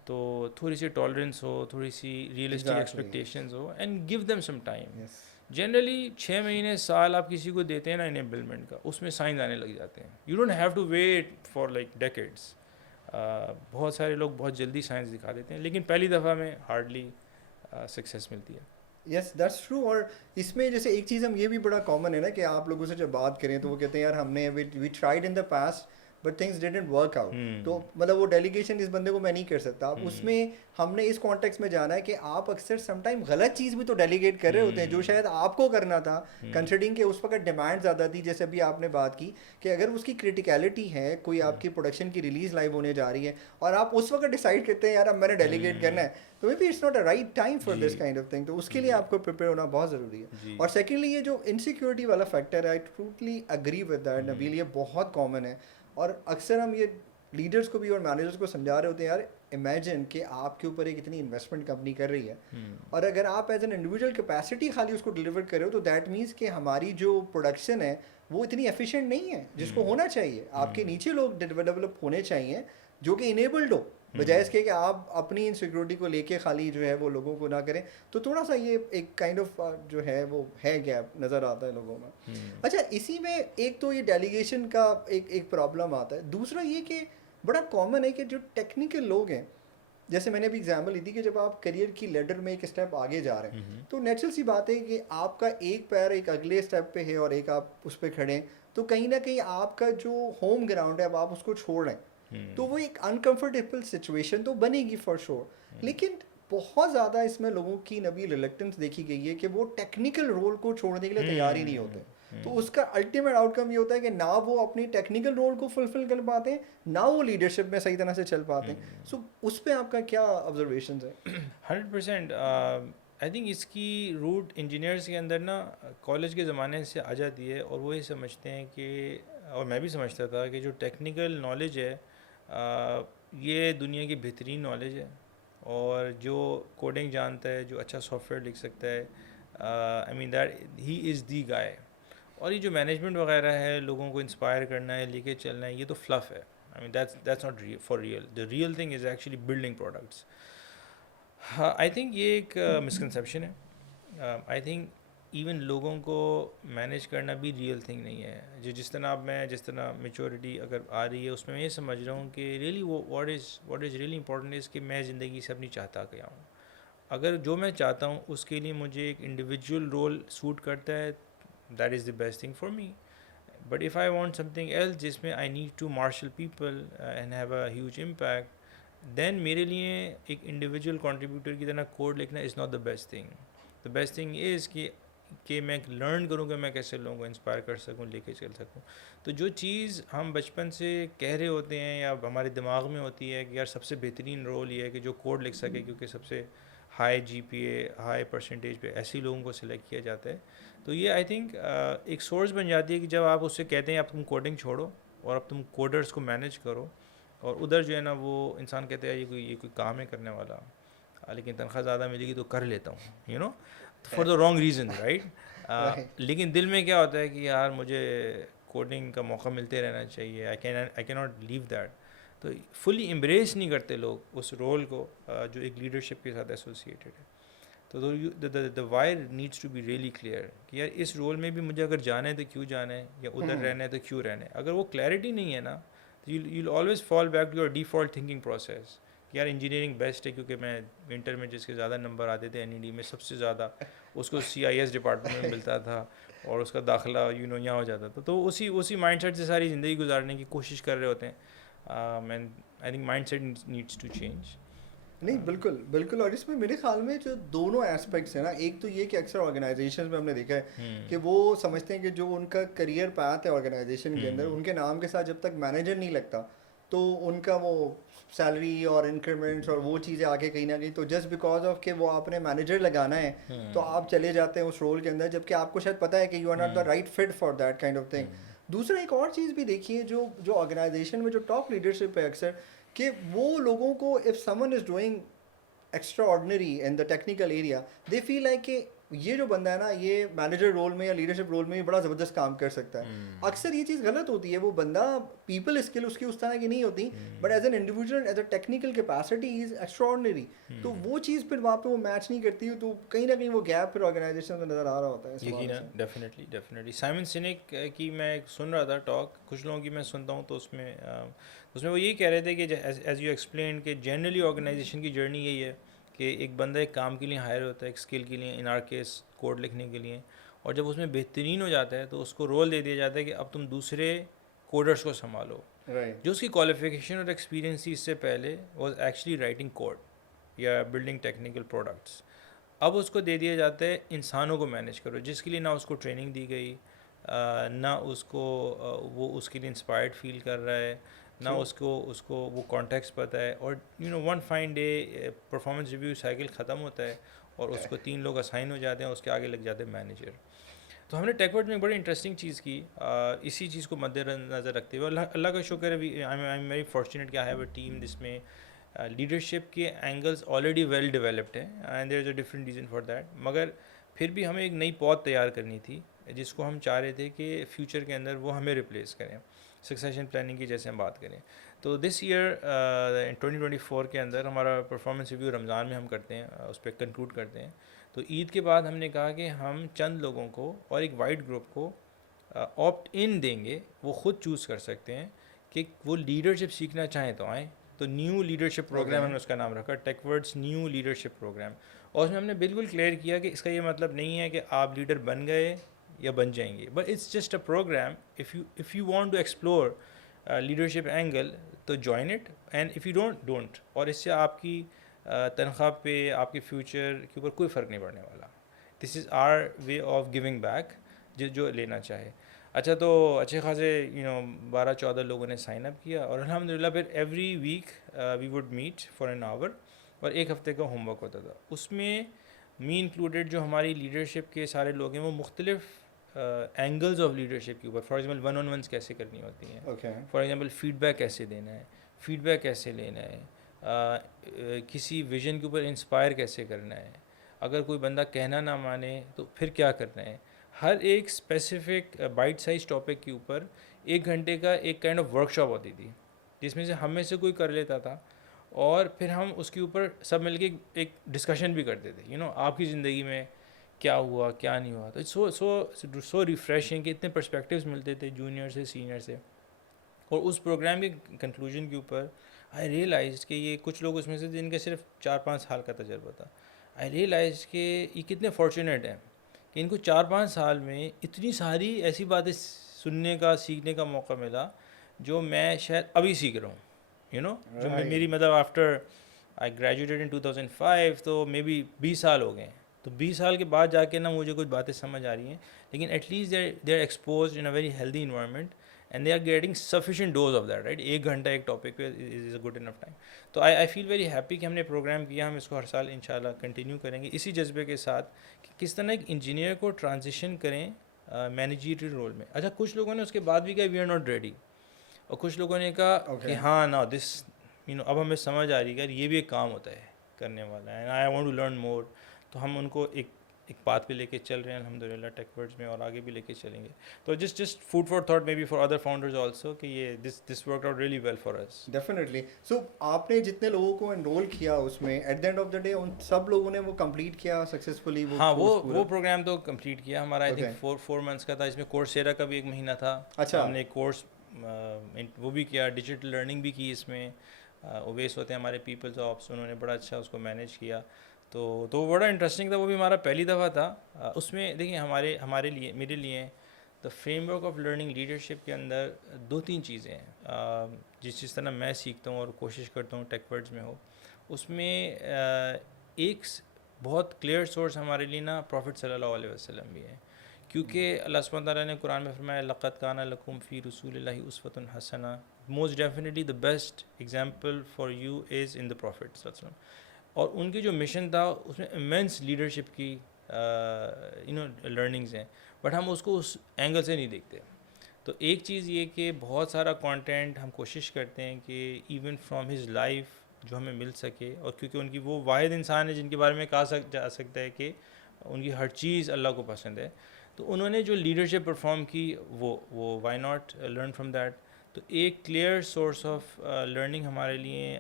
تو تھوڑی سی ٹالرنس ہو, تھوڑی سی ریئلسٹک ایکسپیکٹیشنز ہو, and give them some time. Generally 6 مہینے سال آپ کسی کو دیتے ہیں نا انیبلمنٹ کا, اس میں سائنز آنے لگ جاتے ہیں. You don't have to wait for like decades. بہت سارے لوگ بہت جلدی سائنس دکھا دیتے ہیں لیکن پہلی دفعہ میں ہارڈلی سکسیس ملتی ہے. Yes that's true. اور اس میں جیسے ایک چیز ہم یہ بھی بڑا کامن ہے نا کہ آپ لوگوں سے جب بات کریں تو وہ کہتے ہیں یار ہم نے we tried in the past but things didn't work out. تو مطلب وہ ڈیلیگیشن اس بندے کو میں نہیں کر سکتا. اس میں ہم نے اس کانٹیکس میں جانا ہے کہ آپ اکثر سم ٹائم غلط چیز بھی تو ڈیلیگیٹ کر رہے ہوتے ہیں جو شاید آپ کو کرنا تھا, کنسیڈرنگ کہ اس وقت ڈیمانڈ زیادہ تھی. جیسے ابھی آپ نے بات کی کہ اگر اس کی کریٹیکلٹی ہے, کوئی آپ کی پروڈکشن کی ریلیز لائیو ہونے جا رہی ہے اور آپ اس وقت ڈیسائڈ کرتے ہیں یار اب میں نے ڈیلیگیٹ کرنا ہے, تو maybe it's not a right time for this kind of thing. تو اس کے لیے آپ کو پریپیئر ہونا بہت ضروری ہے. اور سیکنڈلی یہ جو انسیکیورٹی والا فیکٹر ہے, I totally agree with that Nabeel, یہ بہت کامن ہے. اور اکثر ہم یہ لیڈرس کو بھی اور مینیجرس کو سمجھا رہے ہوتے ہیں یار امیجن کہ آپ کے اوپر ایک اتنی انویسٹمنٹ کمپنی کر رہی ہے اور اگر آپ ایز این انڈیویجول کیپیسٹی خالی اس کو ڈلیور کرے ہو تو دیٹ مینس کہ ہماری جو پروڈکشن ہے وہ اتنی ایفیشینٹ نہیں ہے جس کو ہونا چاہیے. آپ کے نیچے لوگ ڈیولپ ہونے چاہیے جو کہ انیبلڈ ہو, بجائے اس کے کہ آپ اپنی انسیکیورٹی کو لے کے خالی جو ہے وہ لوگوں کو نہ کریں. تو تھوڑا سا یہ ایک کائنڈ آف جو ہے وہ ہے گیپ نظر آتا ہے لوگوں میں. اچھا, اسی میں ایک تو یہ ڈیلیگیشن کا ایک پرابلم آتا ہے. دوسرا یہ کہ بڑا کامن ہے کہ جو ٹیکنیکل لوگ ہیں, جیسے میں نے ابھی ایگزامپل لی تھی کہ جب آپ کریئر کی لیڈر میں ایک اسٹیپ آگے جا رہے ہیں تو نیچرل سی بات ہے کہ آپ کا ایک پیر ایک اگلے اسٹیپ پہ ہے اور ایک آپ اس پہ کھڑے ہیں, تو کہیں نہ کہیں آپ کا جو ہوم گراؤنڈ ہے اب آپ اس کو چھوڑ رہے ہیں, تو وہ ایک انکمفرٹیبل سچویشن تو بنے گی فار شور. لیکن بہت زیادہ اس میں لوگوں کی نبی ریلیکٹنس دیکھی گئی ہے کہ وہ ٹیکنیکل رول کو چھوڑنے کے لیے تیار ہی نہیں ہوتے. تو اس کا الٹیمیٹ آؤٹ کم یہ ہوتا ہے کہ نہ وہ اپنی ٹیکنیکل رول کو فلفل کر پاتے ہیں, نہ وہ لیڈرشپ میں صحیح طرح سے چل پاتے ہیں. سو اس پہ آپ کا کیا آبزرویشنز ہیں؟ 100%. آئی تھنک اس کی روٹ انجینئرس کے اندر نا کالج کے زمانے سے آ جاتی ہے, اور وہ یہ سمجھتے ہیں کہ, اور میں بھی سمجھتا تھا کہ جو ٹیکنیکل نالج ہے یہ دنیا کی بہترین نالج ہے, اور جو کوڈنگ جانتا ہے, جو اچھا سافٹ ویئر لکھ سکتا ہے, آئی مین دیٹ ہی از دی گائے. اور یہ جو مینجمنٹ وغیرہ ہے, لوگوں کو انسپائر کرنا ہے, لے کے چلنا ہے, یہ تو فلف ہے. I mean that's not for real. The real thing is actually building products. ہاں, آئی تھنک یہ ایک مسکنسیپشن ہے. آئی تھنک ایون لوگوں کو مینیج کرنا بھی ریئل تھنگ نہیں ہے. جس طرح میچورٹی اگر آ رہی ہے اس میں یہ سمجھ رہا ہوں کہ ریئلی وہ what is really important is کہ میں زندگی سے اپنی چاہتا کیا ہوں. اگر جو میں چاہتا ہوں اس کے لیے مجھے ایک انڈیویجول رول سوٹ کرتا ہے, that is the best thing for me. But if I want something else جس میں I need to marshal people and have a huge impact, then میرے لیے ایک انڈیویجول کنٹریبیوٹر کی طرح کوڈ لکھنا is not the best thing. The best thing is کہ میں لرن کروں کہ میں کیسے لوگوں کو انسپائر کر سکوں, لے کے چل سکوں. تو جو چیز ہم بچپن سے کہہ رہے ہوتے ہیں یا ہمارے دماغ میں ہوتی ہے کہ یار سب سے بہترین رول یہ ہے کہ جو کوڈ لکھ سکے, کیونکہ سب سے ہائی جی پی اے, ہائی پرسنٹیج پہ ایسے لوگوں کو سلیکٹ کیا جاتا ہے. تو یہ آئی تھنک ایک سورس بن جاتی ہے کہ جب آپ اس سے کہتے ہیں اب تم کوڈنگ چھوڑو اور اب تم کوڈرز کو مینیج کرو, اور ادھر جو ہے نا وہ انسان کہتے ہیں یہ کوئی کام ہے کرنے والا, لیکن تنخواہ زیادہ ملے گی تو کر لیتا ہوں, you know, for the wrong reason, right. لیکن دل میں کیا ہوتا ہے کہ یار مجھے کوڈنگ کا موقع ملتے رہنا چاہیے, آئی کی ناٹ لیو دیٹ. تو فلی امبریس نہیں کرتے لوگ اس رول کو جو ایک لیڈرشپ کے ساتھ ایسوسیٹیڈ ہے. تو the why needs to be really clear کہ یار اس رول میں بھی مجھے اگر جانا ہے تو کیوں جانا ہے, یا ادھر رہنا ہے تو کیوں رہنا ہے. اگر وہ کلیئرٹی نہیں ہے نا, تو you will always fall back to your default thinking process کہ یار انجینئرنگ بیسٹ ہے, کیونکہ میں انٹر میں جس کے زیادہ نمبر آتے تھے این ای ڈی میں سب سے زیادہ اس کو سی آئی ایس ڈپارٹمنٹ میں ملتا تھا, اور اس کا داخلہ یہاں ہو جاتا تھا. تو اسی مائنڈ سیٹ سے ساری زندگی گزارنے کی کوشش کر رہے ہوتے ہیں. I think mindset needs to change. نہیں, بالکل بالکل. اور اس میں میرے خیال میں جو دونوں ایسپیکٹس ہیں نا, ایک تو یہ کہ اکثر آرگنائزیشنز میں ہم نے دیکھا ہے کہ وہ سمجھتے ہیں کہ جو ان کا کریئر پاتھ ہے آرگنائزیشن کے اندر, ان کے نام کے ساتھ جب تک مینیجر نہیں لگتا تو ان کا وہ سیلری اور انکریمنٹس اور وہ چیزیں آگے کہیں نہ کہیں, تو جسٹ بیکاز آف کہ وہ آپ نے مینیجر لگانا ہے تو آپ چلے جاتے ہیں اس رول کے اندر, جبکہ آپ کو شاید پتہ ہے کہ you are not the right fit for that kind of thing. دوسرا ایک اور چیز بھی دیکھیے جو آرگنائزیشن میں جو ٹاپ لیڈرشپ ہے اکثر, کہ وہ لوگوں کو if someone is doing extraordinary in the technical area, they feel like کہ یہ جو بندہ ہے نا یہ مینیجر رول میں یا لیڈرشپ رول میں بھی بڑا زبردست کام کر سکتا ہے. اکثر یہ چیز غلط ہوتی ہے. وہ بندہ پیپل اسکل اس کی اس طرح کی نہیں ہوتی, but as an individual as a technical capacity is extra ordinary. تو وہ چیز پھر وہاں پہ وہ میچ نہیں کرتی, تو کہیں نہ کہیں وہ گیپ پھر آرگنائزیشن میں نظر آ رہا ہوتا ہے. یقیناً, ڈیفینیٹلی. سائمن سینک کی میں سن رہا تھا ٹاک, کچھ لوگوں کی میں سنتا ہوں, تو اس میں وہ یہی کہہ رہے تھے کہ ایز یو ایکسپلین کہ جنرلی آرگنائزیشن کی جرنی یہی ہے کہ ایک بندہ ایک کام کے لیے ہائر ہوتا ہے, ایک اسکل کے لیے, ان آر کیس کوڈ لکھنے کے لیے, اور جب اس میں بہترین ہو جاتا ہے تو اس کو رول دے دیا جاتا ہے کہ اب تم دوسرے کوڈرس کو سنبھالو. جو اس کی کوالیفیکیشن اور ایکسپیرینس تھی اس سے پہلے واز ایکچولی رائٹنگ کوڈ یا بلڈنگ ٹیکنیکل پروڈکٹس. اب اس کو دے دیا جاتا ہے انسانوں کو مینیج کرو, جس کے لیے نہ اس کو ٹریننگ دی گئی, نہ اس کو وہ اس کے لیے انسپائرڈ فیل کر رہا ہے, نہ اس کو وہ کانٹیکس پتہ ہے. اور one fine day performance review cycle ختم ہوتا ہے اور اس کو 3 لوگ اسائن ہو جاتے ہیں, اس کے آگے لگ جاتے ہیں مینیجر. تو ہم نے ٹیک ورڈ میں بڑی انٹرسٹنگ چیز کی, اسی چیز کو مد نظر رکھتے ہوئے. اللہ کا شکر ہے, آئی ایم ویری فارچونیٹ کہ آئی ہیو اے ٹیم جس میں لیڈرشپ کے اینگلز آلریڈی ویل ڈیولپڈ ہیں, and there is a different reason for that. مگر پھر بھی ہمیں ایک نئی پود تیار کرنی تھی جس کو ہم چاہ رہے تھے کہ فیوچر کے اندر وہ ہمیں ریپلیس کریں. سکسیشن پلاننگ کی جیسے ہم بات کریں تو دس ایئر 2024 کے اندر ہمارا پرفارمنس ریویو رمضان میں ہم کرتے ہیں, اس پہ کنکلوڈ کرتے ہیں. تو عید کے بعد ہم نے کہا کہ ہم چند لوگوں کو اور ایک وائڈ گروپ کو آپٹ ان دیں گے, وہ خود چوز کر سکتے ہیں کہ وہ لیڈرشپ سیکھنا چاہیں تو آئیں. تو نیو لیڈرشپ پروگرام ہم نے اس کا نام رکھا ٹیک ورڈز نیو لیڈرشپ پروگرام. اور اس میں ہم نے بالکل کلیئر کیا کہ اس کا یہ مطلب نہیں ہے کہ آپ لیڈر بن گئے یا بن جائیں گے, but it's just a program. If you want to explore leadership angle تو join it, and if you don't. اور اس سے آپ کی تنخواہ پہ, آپ کے فیوچر کے اوپر کوئی فرق نہیں پڑنے والا. This is our way of giving back, جو لینا چاہے. اچھا تو اچھے خاصے 12-14 لوگوں نے سائن اپ کیا, اور الحمد للہ پھر every week we would meet for an hour, اور ایک ہفتے کا ہوم ورک ہوتا تھا. اس میں می انکلوڈیڈ جو ہماری لیڈرشپ کے سارے لوگ ہیں وہ مختلف اینگلز آف لیڈرشپ کے اوپر, for example one on ones کیسے کرنی ہوتی ہیں, فار ایگزامپل فیڈ بیک کیسے دینا ہے, فیڈ بیک کیسے لینا ہے, کسی ویژن کے اوپر انسپائر کیسے کرنا ہے, اگر کوئی بندہ کہنا نہ مانے تو پھر کیا کرنا ہے. ہر ایک اسپیسیفک بائٹ سائز ٹاپک کے اوپر 1 گھنٹے کا ایک کائنڈ آف ورک شاپ ہوتی تھی, جس میں سے ہم میں سے کوئی کر لیتا تھا, اور پھر ہم اس کے اوپر سب مل کے ایک ڈسکشن بھی کرتے تھے. آپ کی زندگی میں کیا ہوا کیا نہیں ہوا. تو سو ریفریشنگ کہ اتنے پرسپیکٹیوز ملتے تھے جونیئر سے سینئر سے. اور اس پروگرام کے کنکلوژن کے اوپر آئی ریئلائز کہ یہ کچھ لوگ اس میں سے جن کا صرف 4-5 سال کا تجربہ تھا, آئی ریئلائز کہ یہ کتنے فارچونیٹ ہیں کہ ان کو 4-5 سال میں اتنی ساری ایسی باتیں سننے کا سیکھنے کا موقع ملا جو میں شاید ابھی سیکھ رہا ہوں. جو میری مطلب آفٹر آئی گریجویٹڈ ان 2005 تو مے بی 20 سال ہو گئے ہیں. تو 20 سال کے بعد جا کے نا مجھے کچھ باتیں سمجھ آ رہی ہیں, لیکن at least they are exposed in a very healthy environment and they are getting sufficient dose of that, right. 1 گھنٹہ ایک ٹاپک پہ از اے گڈ انف ٹائم. تو آئی فیل ویری ہیپی کہ ہم نے پروگرام کیا, ہم اس کو ہر سال انشاءاللہ کنٹینیو کریں گے اسی جذبے کے ساتھ کہ کس طرح ایک انجینئر کو ٹرانزیشن کریں مینیجریل رول میں. اچھا کچھ لوگوں نے اس کے بعد بھی کہا وی آر ناٹ ریڈی, اور کچھ لوگوں نے کہا کہ ہاں نا دس اب ہمیں سمجھ آ رہی ہے کہ یہ بھی ایک کام ہوتا ہے کرنے والا ہے, and I want to learn more. تو ہم ان کو ایک بات پہ لے کے چل رہے ہیں الحمد للہ ٹیک ورڈز میں, اور آگے بھی لے کے چلیں گے. تو just food for thought may be for other founders also کہ یہ this work out really well for us. Definitely. So آپ نے جتنے لوگوں کو انرول کیا اس میں at the end of the day ان سب لوگوں نے وہ کمپلیٹ کیا سکسیزفلی؟ ہاں وہ پروگرام تو کمپلیٹ کیا ہمارا, آئی تھنک 4 منتھس کا تھا. اس میں کورسیرا کا بھی 1 مہینہ تھا. اچھا, ہم نے ایک کورس وہ بھی کیا, ڈیجیٹل لرننگ بھی کی. اس میں اویس ہوتے ہیں ہمارے پیپلز آپس, انہوں نے بڑا اچھا اس کو مینیج کیا. تو بڑا انٹرسٹنگ تھا, وہ بھی ہمارا پہلی دفعہ تھا. اس میں دیکھیں ہمارے لیے میرے لیے the frame work of learning leadership کے اندر 2-3 چیزیں ہیں جس طرح میں سیکھتا ہوں اور کوشش کرتا ہوں ٹیک ورڈز میں ہو. اس میں ایک بہت کلیئر سورس ہمارے لیے نا پروفٹ صلی اللہ علیہ وسلم بھی ہے, کیونکہ اللہ سبحانہ تعالیٰ نے قرآن میں فرمایا لقد کان لکم فی رسول اللہ اسوۃ حسنہ, most definitely the best example for you is in the prophet صلی اللہ علیہ وسلم. اور ان کی جو مشن تھا اس میں امینس لیڈرشپ کی لرننگز ہیں, بٹ ہم اس کو اس اینگل سے نہیں دیکھتے. تو ایک چیز یہ کہ بہت سارا کانٹینٹ ہم کوشش کرتے ہیں کہ ایون فرام ہز لائف جو ہمیں مل سکے, اور کیونکہ ان کی وہ واحد انسان ہے جن کے بارے میں کہا جا سکتا ہے کہ ان کی ہر چیز اللہ کو پسند ہے, تو انہوں نے جو لیڈرشپ پرفارم کی وہ why not learn from that. تو ایک کلیئر سورس آف لرننگ ہمارے لیے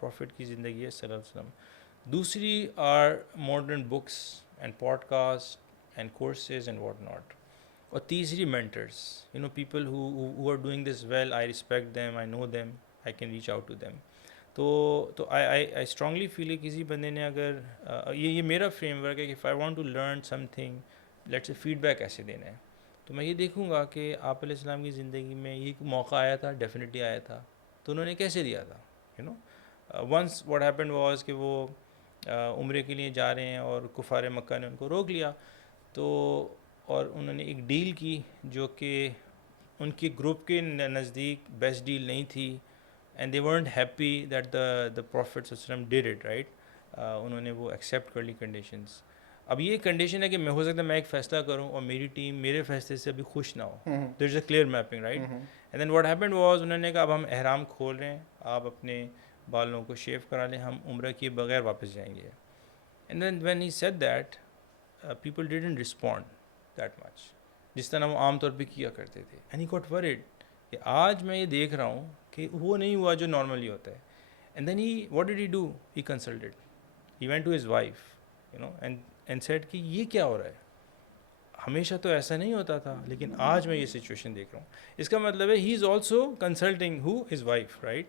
پروفٹ کی زندگی ہے صلی اللہ علیہ وسلم. دوسری are modern books and podcast and courses and what not. اور تیسری mentors, people who are doing this well, I respect them, I know them, I can reach out to them. تو I strongly feel کہ کسی بندے نے اگر یہ میرا فریم ورک ہے کہ if I want to learn something, let's say feedback ایسے دینا ہے, تو میں یہ دیکھوں گا کہ آپ علیہ السلام کی زندگی میں یہ موقع آیا تھا, ڈیفینیٹلی آیا تھا, تو انہوں نے کیسے دیا تھا. ونس واٹ ہیپنڈ واز کہ وہ عمرے کے لیے جا رہے ہیں اور کفار مکہ نے ان کو روک لیا, تو اور انہوں نے ایک ڈیل کی جو کہ ان کے گروپ کے نزدیک بیسٹ ڈیل نہیں تھی, and they weren't happy that the prophet صلی اللہ علیہ وسلم ڈیڈ اٹ, رائٹ. انہوں نے وہ ایکسیپٹ کر لی کنڈیشنز. اب یہ کنڈیشن ہے کہ میں ہو سکتا ہے میں ایک فیصلہ کروں اور میری ٹیم میرے فیصلے سے ابھی خوش نہ ہو, there is a clear mapping, right. And then what happened was, انہوں نے کہا اب ہم احرام کھول رہے ہیں, آپ اپنے بالوں کو شیو کرا لیں, ہم عمرہ کیے بغیر واپس جائیں گے. And then when he said that, people didn't respond that much. جس طرح وہ عام طور پہ کیا کرتے تھے. اینڈ ہی گاٹ ورڈ کہ آج میں یہ دیکھ رہا ہوں کہ وہ نہیں ہوا جو نارملی ہوتا ہے. And then he what did he do, he consulted, he went to his wife and said کہ یہ کیا ہو رہا ہے, ہمیشہ تو ایسا نہیں ہوتا تھا لیکن آج میں یہ سچویشن دیکھ رہا ہوں. اس کا مطلب ہے he is also consulting who his wife, right.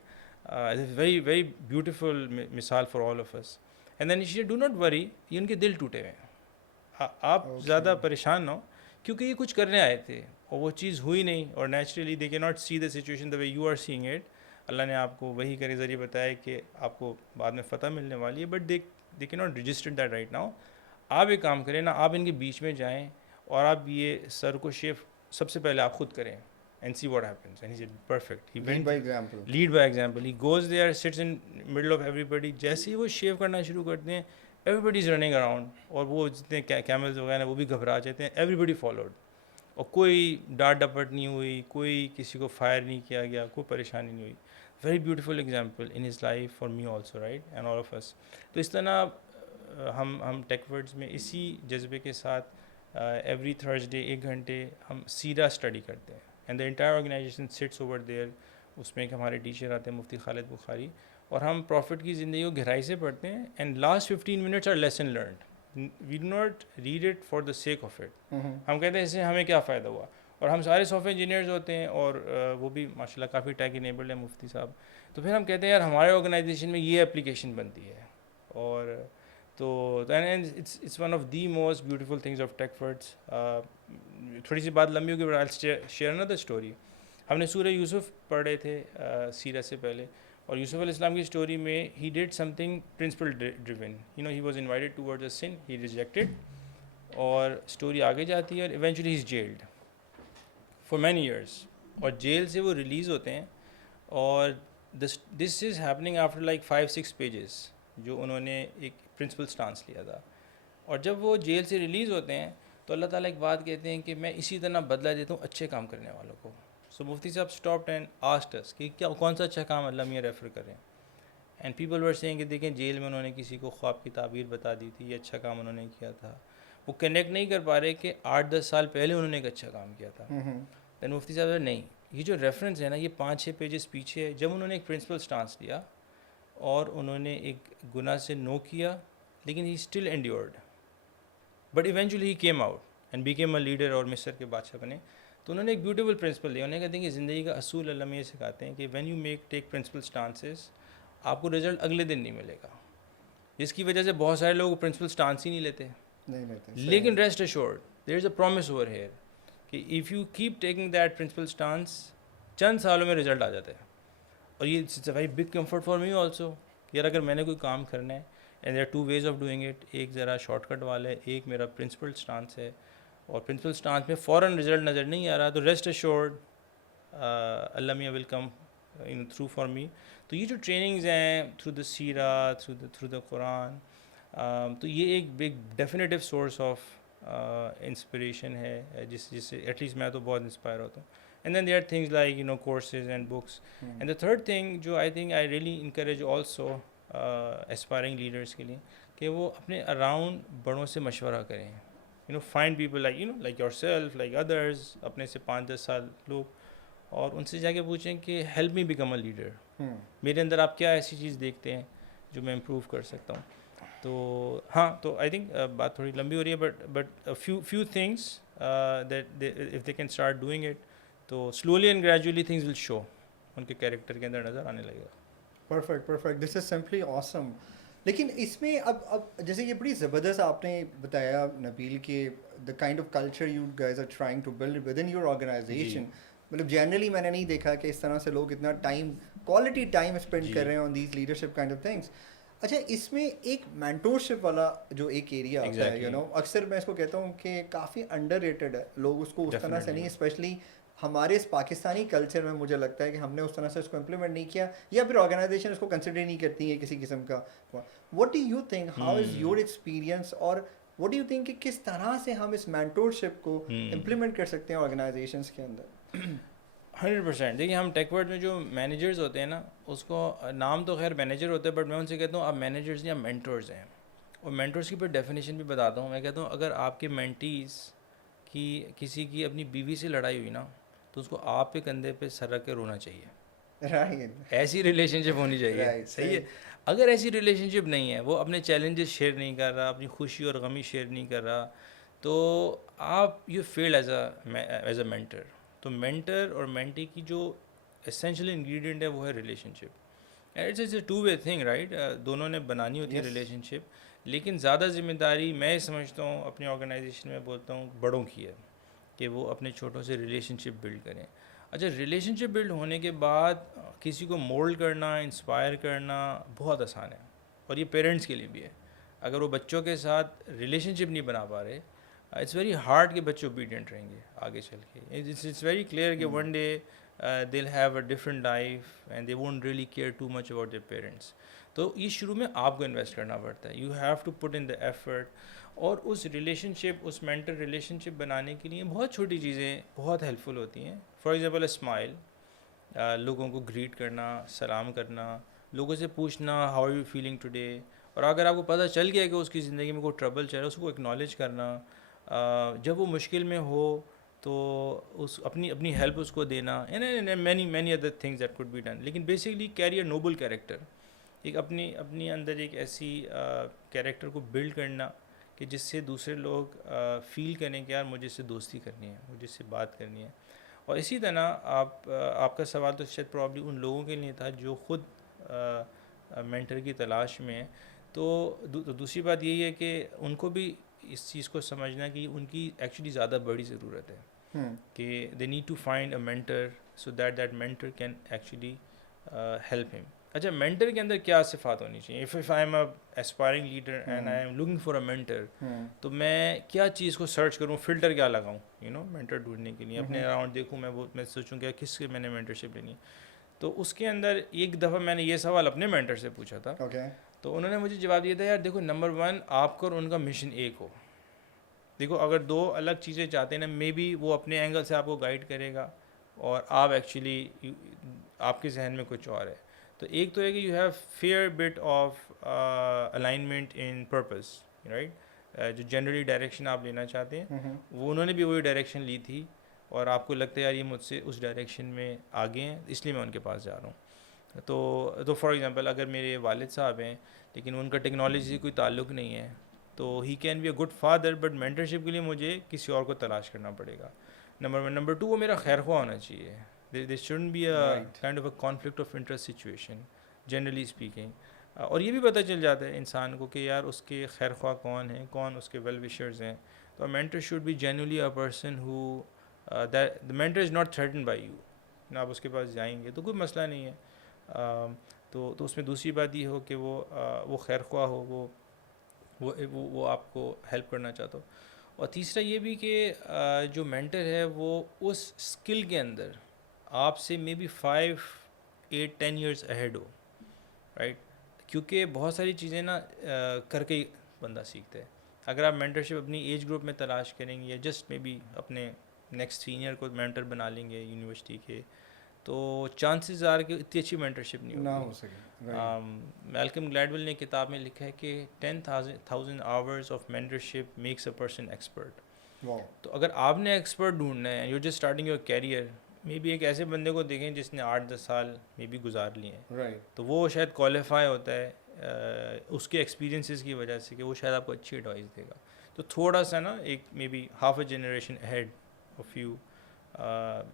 Very very beautiful مثال for all of us. And then she do not worry, یہ ان کے دل ٹوٹے ہوئے ہیں, آپ زیادہ پریشان نہ ہو کیونکہ یہ کچھ کرنے آئے تھے اور وہ چیز ہوئی نہیں, اور نیچرلی دے کی not see the situation the way you are saying it. اللہ نے آپ کو وہی کے ذریعے بتایا کہ آپ کو بعد میں فتح ملنے والی ہے, بٹ دے کی not register that right now. آپ ایک کام کریں نا, آپ ان کے بیچ میں جائیں اور آپ یہ سر کو شیو سب سے پہلے آپ خود کریں and see what happens. And he said perfect. He lead by example. Lead by example. He goes there, sits in middle of everybody. جیسے ہی وہ شیو کرنا شروع کرتے ہیں, everybody is running around, اور وہ جتنے کیملز وغیرہ وہ بھی گھبرا جاتے ہیں. everybody followed, اور کوئی ڈانٹ ڈپٹ نہیں ہوئی, کوئی کسی کو فائر نہیں کیا گیا, کوئی پریشانی نہیں ہوئی. very beautiful example in his life for me also, right, and all of us. تو اس طرح ہم ٹیک ورڈز میں اسی جذبے کے ساتھ ایوری تھرسڈے 1 گھنٹے ہم سیرا اسٹڈی کرتے ہیں. And the entire organisation sits over there. اس میں ایک ہمارے ٹیچر آتے ہیں مفتی خالد بخاری, اور ہم پروفٹ کی زندگی کو گہرائی سے پڑھتے ہیں. And last 15 minutes are lesson learned. We do not read it for the sake of it. ہم کہتے ہیں اس سے ہمیں کیا فائدہ ہوا. اور ہم سارے سافٹ ویئر انجینئرز ہوتے ہیں, اور وہ بھی ماشاء اللہ کافی ٹیک انیبلڈ ہیں مفتی صاحب. تو پھر ہم کہتے ہیں یار ہمارے آرگنائزیشن میں یہ اپلیکیشن بنتی ہے. اور تو it's one of the most beautiful things of tech words. تھوڑی سی بات لمبی ہوگی, بٹ آئی شیئر نا دا اسٹوری. ہم نے سورہ یوسف پڑھ رہے تھے سیرت سے پہلے, اور یوسف علیہ السلام کی اسٹوری میں he did something principle driven. He was invited towards a sin, he rejected, اور اسٹوری آگے جاتی ہے, اور eventually he is jailed for many years. اور جیل سے وہ ریلیز ہوتے ہیں, اور this is happening after like 5-6 pages جو انہوں نے ایک پرنسپل اسٹانس لیا تھا. اور جب وہ جیل سے ریلیز ہوتے ہیں تو اللہ تعالیٰ ایک بات کہتے ہیں کہ میں اسی طرح بدلہ دیتا ہوں اچھے کام کرنے والوں کو. سو مفتی صاحب اسٹاپڈ اینڈ آسکڈ اس کہ کون سا اچھا کام اللہ میاں ریفر کریں. اینڈ پیپل ور سیئنگ کہ دیکھیں جیل میں انہوں نے کسی کو خواب کی تعبیر بتا دی تھی, یہ اچھا کام انہوں نے کیا تھا. وہ کنیکٹ نہیں کر پا رہے کہ 8-10 سال پہلے انہوں نے ایک اچھا کام کیا تھا. دین مفتی صاحب نہیں, یہ جو ریفرنس ہے نا, یہ 5-6 پیجز پیچھے ہے, جب انہوں نے ایک پرنسپل اسٹانس لیا اور انہوں نے ایک گناہ سے نو کیا, لیکن he still endured, but eventually he came out and became a leader, اور مصر کے بادشاہ بنے. تو انہوں نے ایک بیوٹیفل پرنسپل دیا. انہوں نے کہتے ہیں کہ زندگی کا اصول اللہ یہ سکھاتے ہیں کہ when you take principle stances, آپ کو رزلٹ اگلے دن نہیں ملے گا, جس کی وجہ سے بہت سارے لوگ پرنسپل اسٹانس ہی نہیں لیتے. لیکن rest assured there is a promise over here کہ if you keep taking that principle stance, چند سالوں میں رزلٹ آ جاتا ہے. اور یہ it's a very big comfort for me also, یار اگر میں نے کوئی کام کرنا ہے, and there are 2 ways of doing it. ایک ذرا شارٹ کٹ والا ہے, ایک میرا پرنسپل اسٹانس ہے, اور پرنسپل اسٹانس میں فوراً رزلٹ نظر نہیں آ رہا, تو ریسٹ ایشورڈ اللہ میاں ول کم تھرو فار می. تو یہ جو ٹریننگز ہیں through the Sierra, through the قرآن, تو یہ ایک بگ ڈیفینیٹیو سورس آف انسپریشن ہے, جس سے ایٹ لیسٹ میں تو بہت انسپائر ہوتا ہوں. And then there are things like courses and books. And the third thing جو I think I really encourage also aspiring leaders کے لیے, کہ وہ اپنے اراؤنڈ بڑوں سے مشورہ کریں. Find people like your self, like others, اپنے سے 5-10 سال لوگ, اور ان سے جا کے پوچھیں کہ help me become a leader. میرے اندر آپ کیا ایسی چیز دیکھتے ہیں جو میں امپروو کر سکتا ہوں. تو ہاں, تو آئی تھنک بات تھوڑی لمبی ہو رہی ہے, but few things that if they can start doing it, تو slowly and gradually things will show, ان کے کیریکٹر کے اندر نظر آنے لگے گا. پرفیکٹ, دس از سمپلی آسم. لیکن اس میں اب جیسے یہ بڑی زبردست آپ نے بتایا نبیل کہ the kind of culture you guys are trying to build within your organization. مطلب جنرلی میں نے نہیں دیکھا کہ اس طرح سے لوگ اتنا کوالٹی ٹائم اسپینڈ کر رہے ہیں on these leadership kind of things. اچھا, اس میں ایک مینٹورشپ والا جو ایک ایریا ہوتا ہے, اکثر میں اس کو کہتا ہوں کہ کافی انڈر ریٹڈ ہے. لوگ اس کو اس طرح سے نہیں, اسپیشلی ہمارے اس پاکستانی کلچر میں مجھے لگتا ہے کہ ہم نے اس طرح سے اس کو امپلیمنٹ نہیں کیا, یا پھر آرگنائزیشن اس کو کنسیڈر نہیں کرتی ہے کسی قسم کا. What do you think, how is your experience, اور واٹ ڈو یو تھنک کہ کس طرح سے ہم اس مینٹورشپ کو امپلیمنٹ کر سکتے ہیں آرگنائزیشنس کے اندر؟ 100%. دیکھیے ہم ٹیک ورڈ میں جو مینیجرز ہوتے ہیں نا, اس کو نام تو خیر مینیجر ہوتا ہے, بٹ میں ان سے کہتا ہوں آپ مینیجرز یا مینٹورز ہیں. اور مینٹورز کی پھر ڈیفینیشن بھی بتاتا ہوں. میں کہتا ہوں اگر آپ کے مینٹیز کہ کسی کی اپنی بیوی سے لڑائی ہوئی نا تو اس کو آپ کے کندھے پہ سر رکھ کے رونا چاہیے. رائٹ ایسی ریلیشن شپ ہونی چاہیے. Right, صحیح ہے. اگر ایسی ریلیشن شپ نہیں ہے, وہ اپنے چیلنجز شیئر نہیں کر رہا, اپنی خوشی اور غمی شیئر نہیں کر رہا, تو آپ you feel as a mentor. تو مینٹر اور مینٹی کی جو اسینشیل انگریڈینٹ ہے وہ ہے relationship. It's a two way thing right. دونوں نے بنانی ہوتی ہے Yes. ریلیشن شپ, لیکن زیادہ ذمہ داری میں سمجھتا ہوں اپنی آرگنائزیشن میں بولتا ہوں بڑوں کی ہے کہ وہ اپنے چھوٹوں سے ریلیشن شپ بلڈ کریں. اچھا, ریلیشن شپ بلڈ ہونے کے بعد کسی کو مولڈ کرنا, انسپائر کرنا بہت آسان ہے, اور یہ پیرنٹس کے لیے بھی ہے. اگر وہ بچوں کے ساتھ ریلیشن شپ نہیں بنا پا رہے, اٹس ویری ہارڈ کہ بچے اوبیڈینٹ رہیں گے آگے چل کے. اٹس ویری کلیئر کہ one day they'll have a different life and they won't really care too much about their parents. تو یہ شروع میں آپ کو انویسٹ کرنا پڑتا ہے. You have to put in the effort. اور اس ریلیشن شپ, اس مینٹل ریلیشن شپ بنانے کے لیے بہت چھوٹی چیزیں بہت ہیلپ فل ہوتی ہیں. فار ایگزامپل اے اسمائل, لوگوں کو گریٹ کرنا, سلام کرنا, لوگوں سے پوچھنا how are you feeling today. اور اگر آپ کو پتہ چل گیا کہ اس کی زندگی میں کوئی ٹربل چل رہا ہے, اس کو ایکنالج کرنا. جب وہ مشکل میں ہو تو اس اپنی ہیلپ اس کو دینا, many other things that could be done. لیکن basically carry a noble character, ایک اپنی اندر ایک ایسی کیریکٹر کو بلڈ کرنا کہ جس سے دوسرے لوگ فیل کریں کہ یار مجھے اس سے دوستی کرنی ہے, مجھے اس سے بات کرنی ہے. اور اسی طرح آپ کا سوال تو شاید پرابلی ان لوگوں کے لیے تھا جو خود مینٹر کی تلاش میں ہیں. تو دوسری بات یہی ہے کہ ان کو بھی اس چیز کو سمجھنا کہ ان کی ایکچولی زیادہ بڑی ضرورت ہے کہ they need to find a mentor so that mentor can actually help ہم. اچھا, مینٹر کے اندر کیا صفات ہونی چاہیے؟ If I am an aspiring leader and I am looking for a mentor, تو میں کیا چیز کو سرچ کروں, فلٹر کیا لگاؤں مینٹر ڈھونڈنے کے لیے؟ اپنے اراؤنڈ دیکھوں, میں سوچوں کہ کس سے میں نے مینٹر شپ لینی ہے. تو اس کے اندر ایک دفعہ میں نے یہ سوال اپنے مینٹر سے پوچھا تھا, تو انہوں نے مجھے جواب دیا تھا, یار دیکھو نمبر 1 آپ کا اور ان کا مشن ایک ہو. دیکھو اگر دو الگ چیزیں چاہتے ہیں نا, مے بی وہ اپنے اینگل سے آپ کو گائیڈ کرے گا اور آپ ایکچولی آپ کے ذہن میں کچھ اور ہے. تو ایک تو ہے کہ you have fair bit of alignment in purpose, right. جو جنرلی ڈائریکشن آپ لینا چاہتے ہیں, وہ انہوں نے بھی وہی ڈائریکشن لی تھی, اور آپ کو لگتا ہے یار یہ مجھ سے اس ڈائریکشن میں آگے ہیں, اس لیے میں ان کے پاس جا رہا ہوں. تو فار ایگزامپل اگر میرے والد صاحب ہیں لیکن ان کا ٹیکنالوجی سے کوئی تعلق نہیں ہے, تو he can be a good father, but mentorship کے لیے مجھے کسی اور کو تلاش کرنا پڑے گا. نمبر 1. نمبر 2, وہ میرا خیر خواہ ہونا چاہیے. There shouldn't be a kind of a conflict of interest situation generally speaking. اور یہ بھی پتہ چل جاتا ہے انسان کو کہ یار اس کے خیر خواہ کون ہیں, کون اس کے ویل وشرز ہیں. تو mentor should be genuinely a person who the mentor is not threatened by you. آپ اس کے پاس جائیں گے تو کوئی مسئلہ نہیں ہے. تو اس میں دوسری بات یہ ہو کہ وہ خیر خواہ ہو, وہ آپ کو ہیلپ کرنا چاہتا ہو. اور تیسرا یہ بھی کہ جو مینٹر ہے وہ اس اسکل کے اندر آپ سے مے بی 5, 8, 10 ایئرس اہیڈ ہو, رائٹ. کیونکہ بہت ساری چیزیں نا کر کے بندہ سیکھتا ہے. اگر آپ مینٹرشپ اپنی ایج گروپ میں تلاش کریں گے یا جسٹ مے بی اپنے نیکسٹ سینئر کو مینٹر بنا لیں گے یونیورسٹی کے, تو چانسز آر کہ اتنی اچھی مینٹرشپ نہیں ہو سکے. میلکم گلیڈول نے کتاب میں لکھا ہے کہ 10,000 hours of mentorship makes a person expert. تو اگر آپ نے ایکسپرٹ ڈھونڈنا ہے, you just starting your career, maybe ایک ایسے بندے کو دیکھیں جس نے 8-10 سال مے بی گزار لیے ہیں, تو وہ شاید کوالیفائی ہوتا ہے اس کے ایکسپیرینسز کی وجہ سے کہ وہ شاید آپ کو اچھی ایڈوائس دے گا. تو تھوڑا سا نا ایک maybe half a generation ahead of you,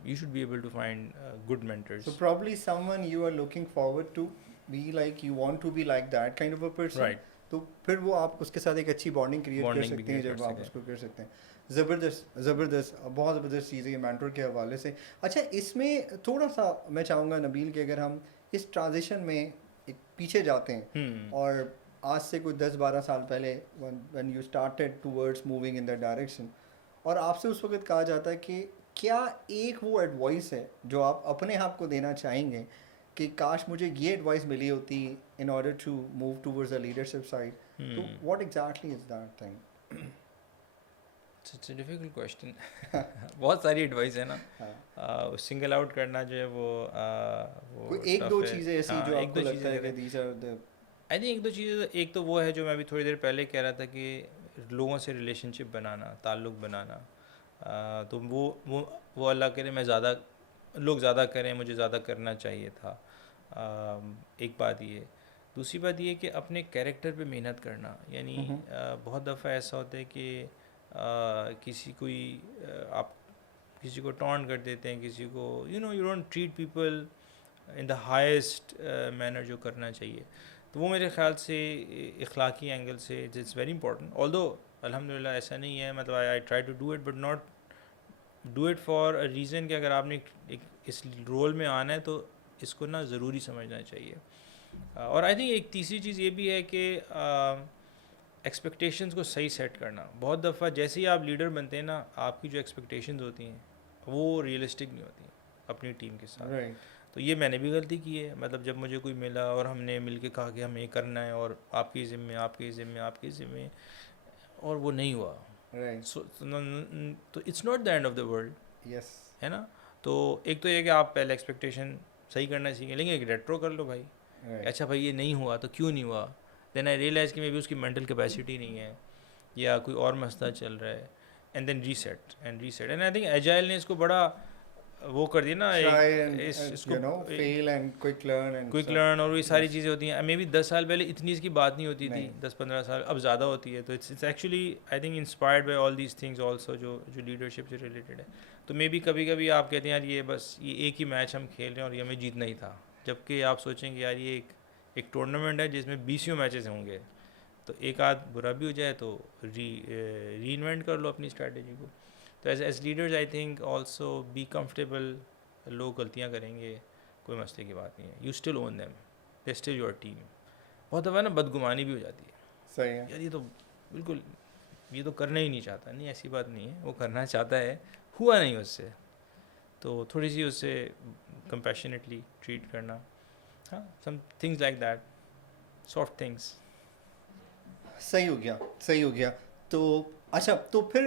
you should be able to find good mentors. So probably someone you are looking forward to be like, you want to be like that kind of a person. Right. تو پھر وہ آپ اس کے ساتھ ایک اچھی bonding create کر سکتے ہیں جب آپ اس کو کر سکتے ہیں. زبردست بہت زبردست چیز ہے یہ مینٹور کے حوالے سے. اچھا, اس میں تھوڑا سا میں چاہوں گا نبیل کہ اگر ہم اس ٹرانزیشن میں ایک پیچھے جاتے ہیں اور آج سے کوئی 10-12 سال پہلے when you started towards moving in that direction, اور آپ سے اس وقت کہا جاتا ہے کہ کیا ایک وہ ایڈوائس ہے جو آپ اپنے آپ کو دینا چاہیں گے کہ کاش مجھے یہ ایڈوائس ملی ہوتی in order to move towards the leadership side, so what exactly is that thing? It's a difficult question. بہت ساری ایڈوائس ہے نا, سنگل آؤٹ کرنا جو ہے وہ ایک دو چیزیں ایسی جو آپ کو لگتا ہے کہ these are the, I think ایک دو چیزیں. ایک تو وہ ہے جو میں ابھی تھوڑی دیر پہلے کہہ رہا تھا کہ لوگوں سے ریلیشن شپ بنانا, تعلق بنانا. تو وہ اللہ کرے میں زیادہ لوگ زیادہ کریں، مجھے زیادہ کرنا چاہیے تھا. ایک بات یہ. دوسری بات یہ کہ اپنے کیریکٹر پہ محنت کرنا. یعنی بہت دفعہ ایسا ہوتا ہے کہ کسی کوئی آپ کسی کو ٹونٹ کر دیتے ہیں، کسی کو you don't treat people in the highest manner جو کرنا چاہیے. تو وہ میرے خیال سے اخلاقی اینگل سے اٹس ویری امپورٹنٹ. آلدو الحمد للہ ایسا نہیں ہے، مطلب I try to do it but not do it for a reason کہ اگر آپ نے اس رول میں آنا ہے تو اس کو نا ضروری سمجھنا چاہیے. اور آئی تھنک ایک تیسری چیز یہ بھی ہے کہ ایکسپیکٹیشنز کو صحیح سیٹ کرنا. بہت دفعہ جیسے ہی آپ لیڈر بنتے ہیں نا، آپ کی جو ایکسپیکٹیشنز ہوتی ہیں وہ ریئلسٹک نہیں ہوتی اپنی ٹیم کے ساتھ. تو یہ میں نے بھی غلطی کی ہے. مطلب جب مجھے کوئی ملا اور ہم نے مل کے کہا کہ ہمیں یہ کرنا ہے اور آپ کی ذمہ آپ کی ذمہ آپ کی ذمہ، اور وہ نہیں ہوا، تو it's not the end of the world. Yes ہے نا. تو ایک تو یہ کہ آپ پہلے ایکسپیکٹیشن صحیح کرنا سیکھیں، لیکن ایک ریٹرو کر لو بھائی. اچھا بھائی یہ نہیں ہوا تو کیوں نہیں ہوا. دین آئی ریئلائز کہ میں بھی اس کی مینٹل کیپیسٹی نہیں ہے یا کوئی اور مسئلہ چل رہا ہے. And then reset and I think agile نے اس کو بڑا وہ کر دیا نا، اس کو کوئک لرن اور یہ ساری چیزیں ہوتی ہیں. مے بی 10 سال پہلے اتنی اس کی بات نہیں ہوتی تھی، 10-15 سال اب زیادہ ہوتی ہے. تو it's actually I think inspired by all these things also جو لیڈرشپ سے ریلیٹڈ ہے. تو مے بی کبھی کبھی آپ کہتے ہیں یار یہ بس یہ ایک ہی میچ ہم کھیل رہے ہیں اور یہ ہمیں جیتنا ہی تھا، جبکہ آپ سوچیں کہ یار یہ ایک ٹورنامنٹ ہے جس میں 20 میچز ہوں گے. تو ایک آدھ برا بھی ہو جائے تو ری انوینٹ کر لو اپنی اسٹریٹجی کو. تو as leaders I think also be comfortable. لوگ غلطیاں کریں گے، کوئی مسئلے کی بات نہیں ہے. You still own them, they still your team. بہت دفعہ نا بدگمانی بھی ہو جاتی ہے، صحیح ہے یار یہ تو بالکل یہ تو کرنا ہی نہیں چاہتا. نہیں ایسی بات نہیں ہے، وہ کرنا چاہتا ہے، ہوا نہیں اس سے. تو تھوڑی سی اس سے کمپیشنیٹلی ٹریٹ کرنا. ہاں some things like that, soft things. صحیح ہو گیا. تو اچھا تو پھر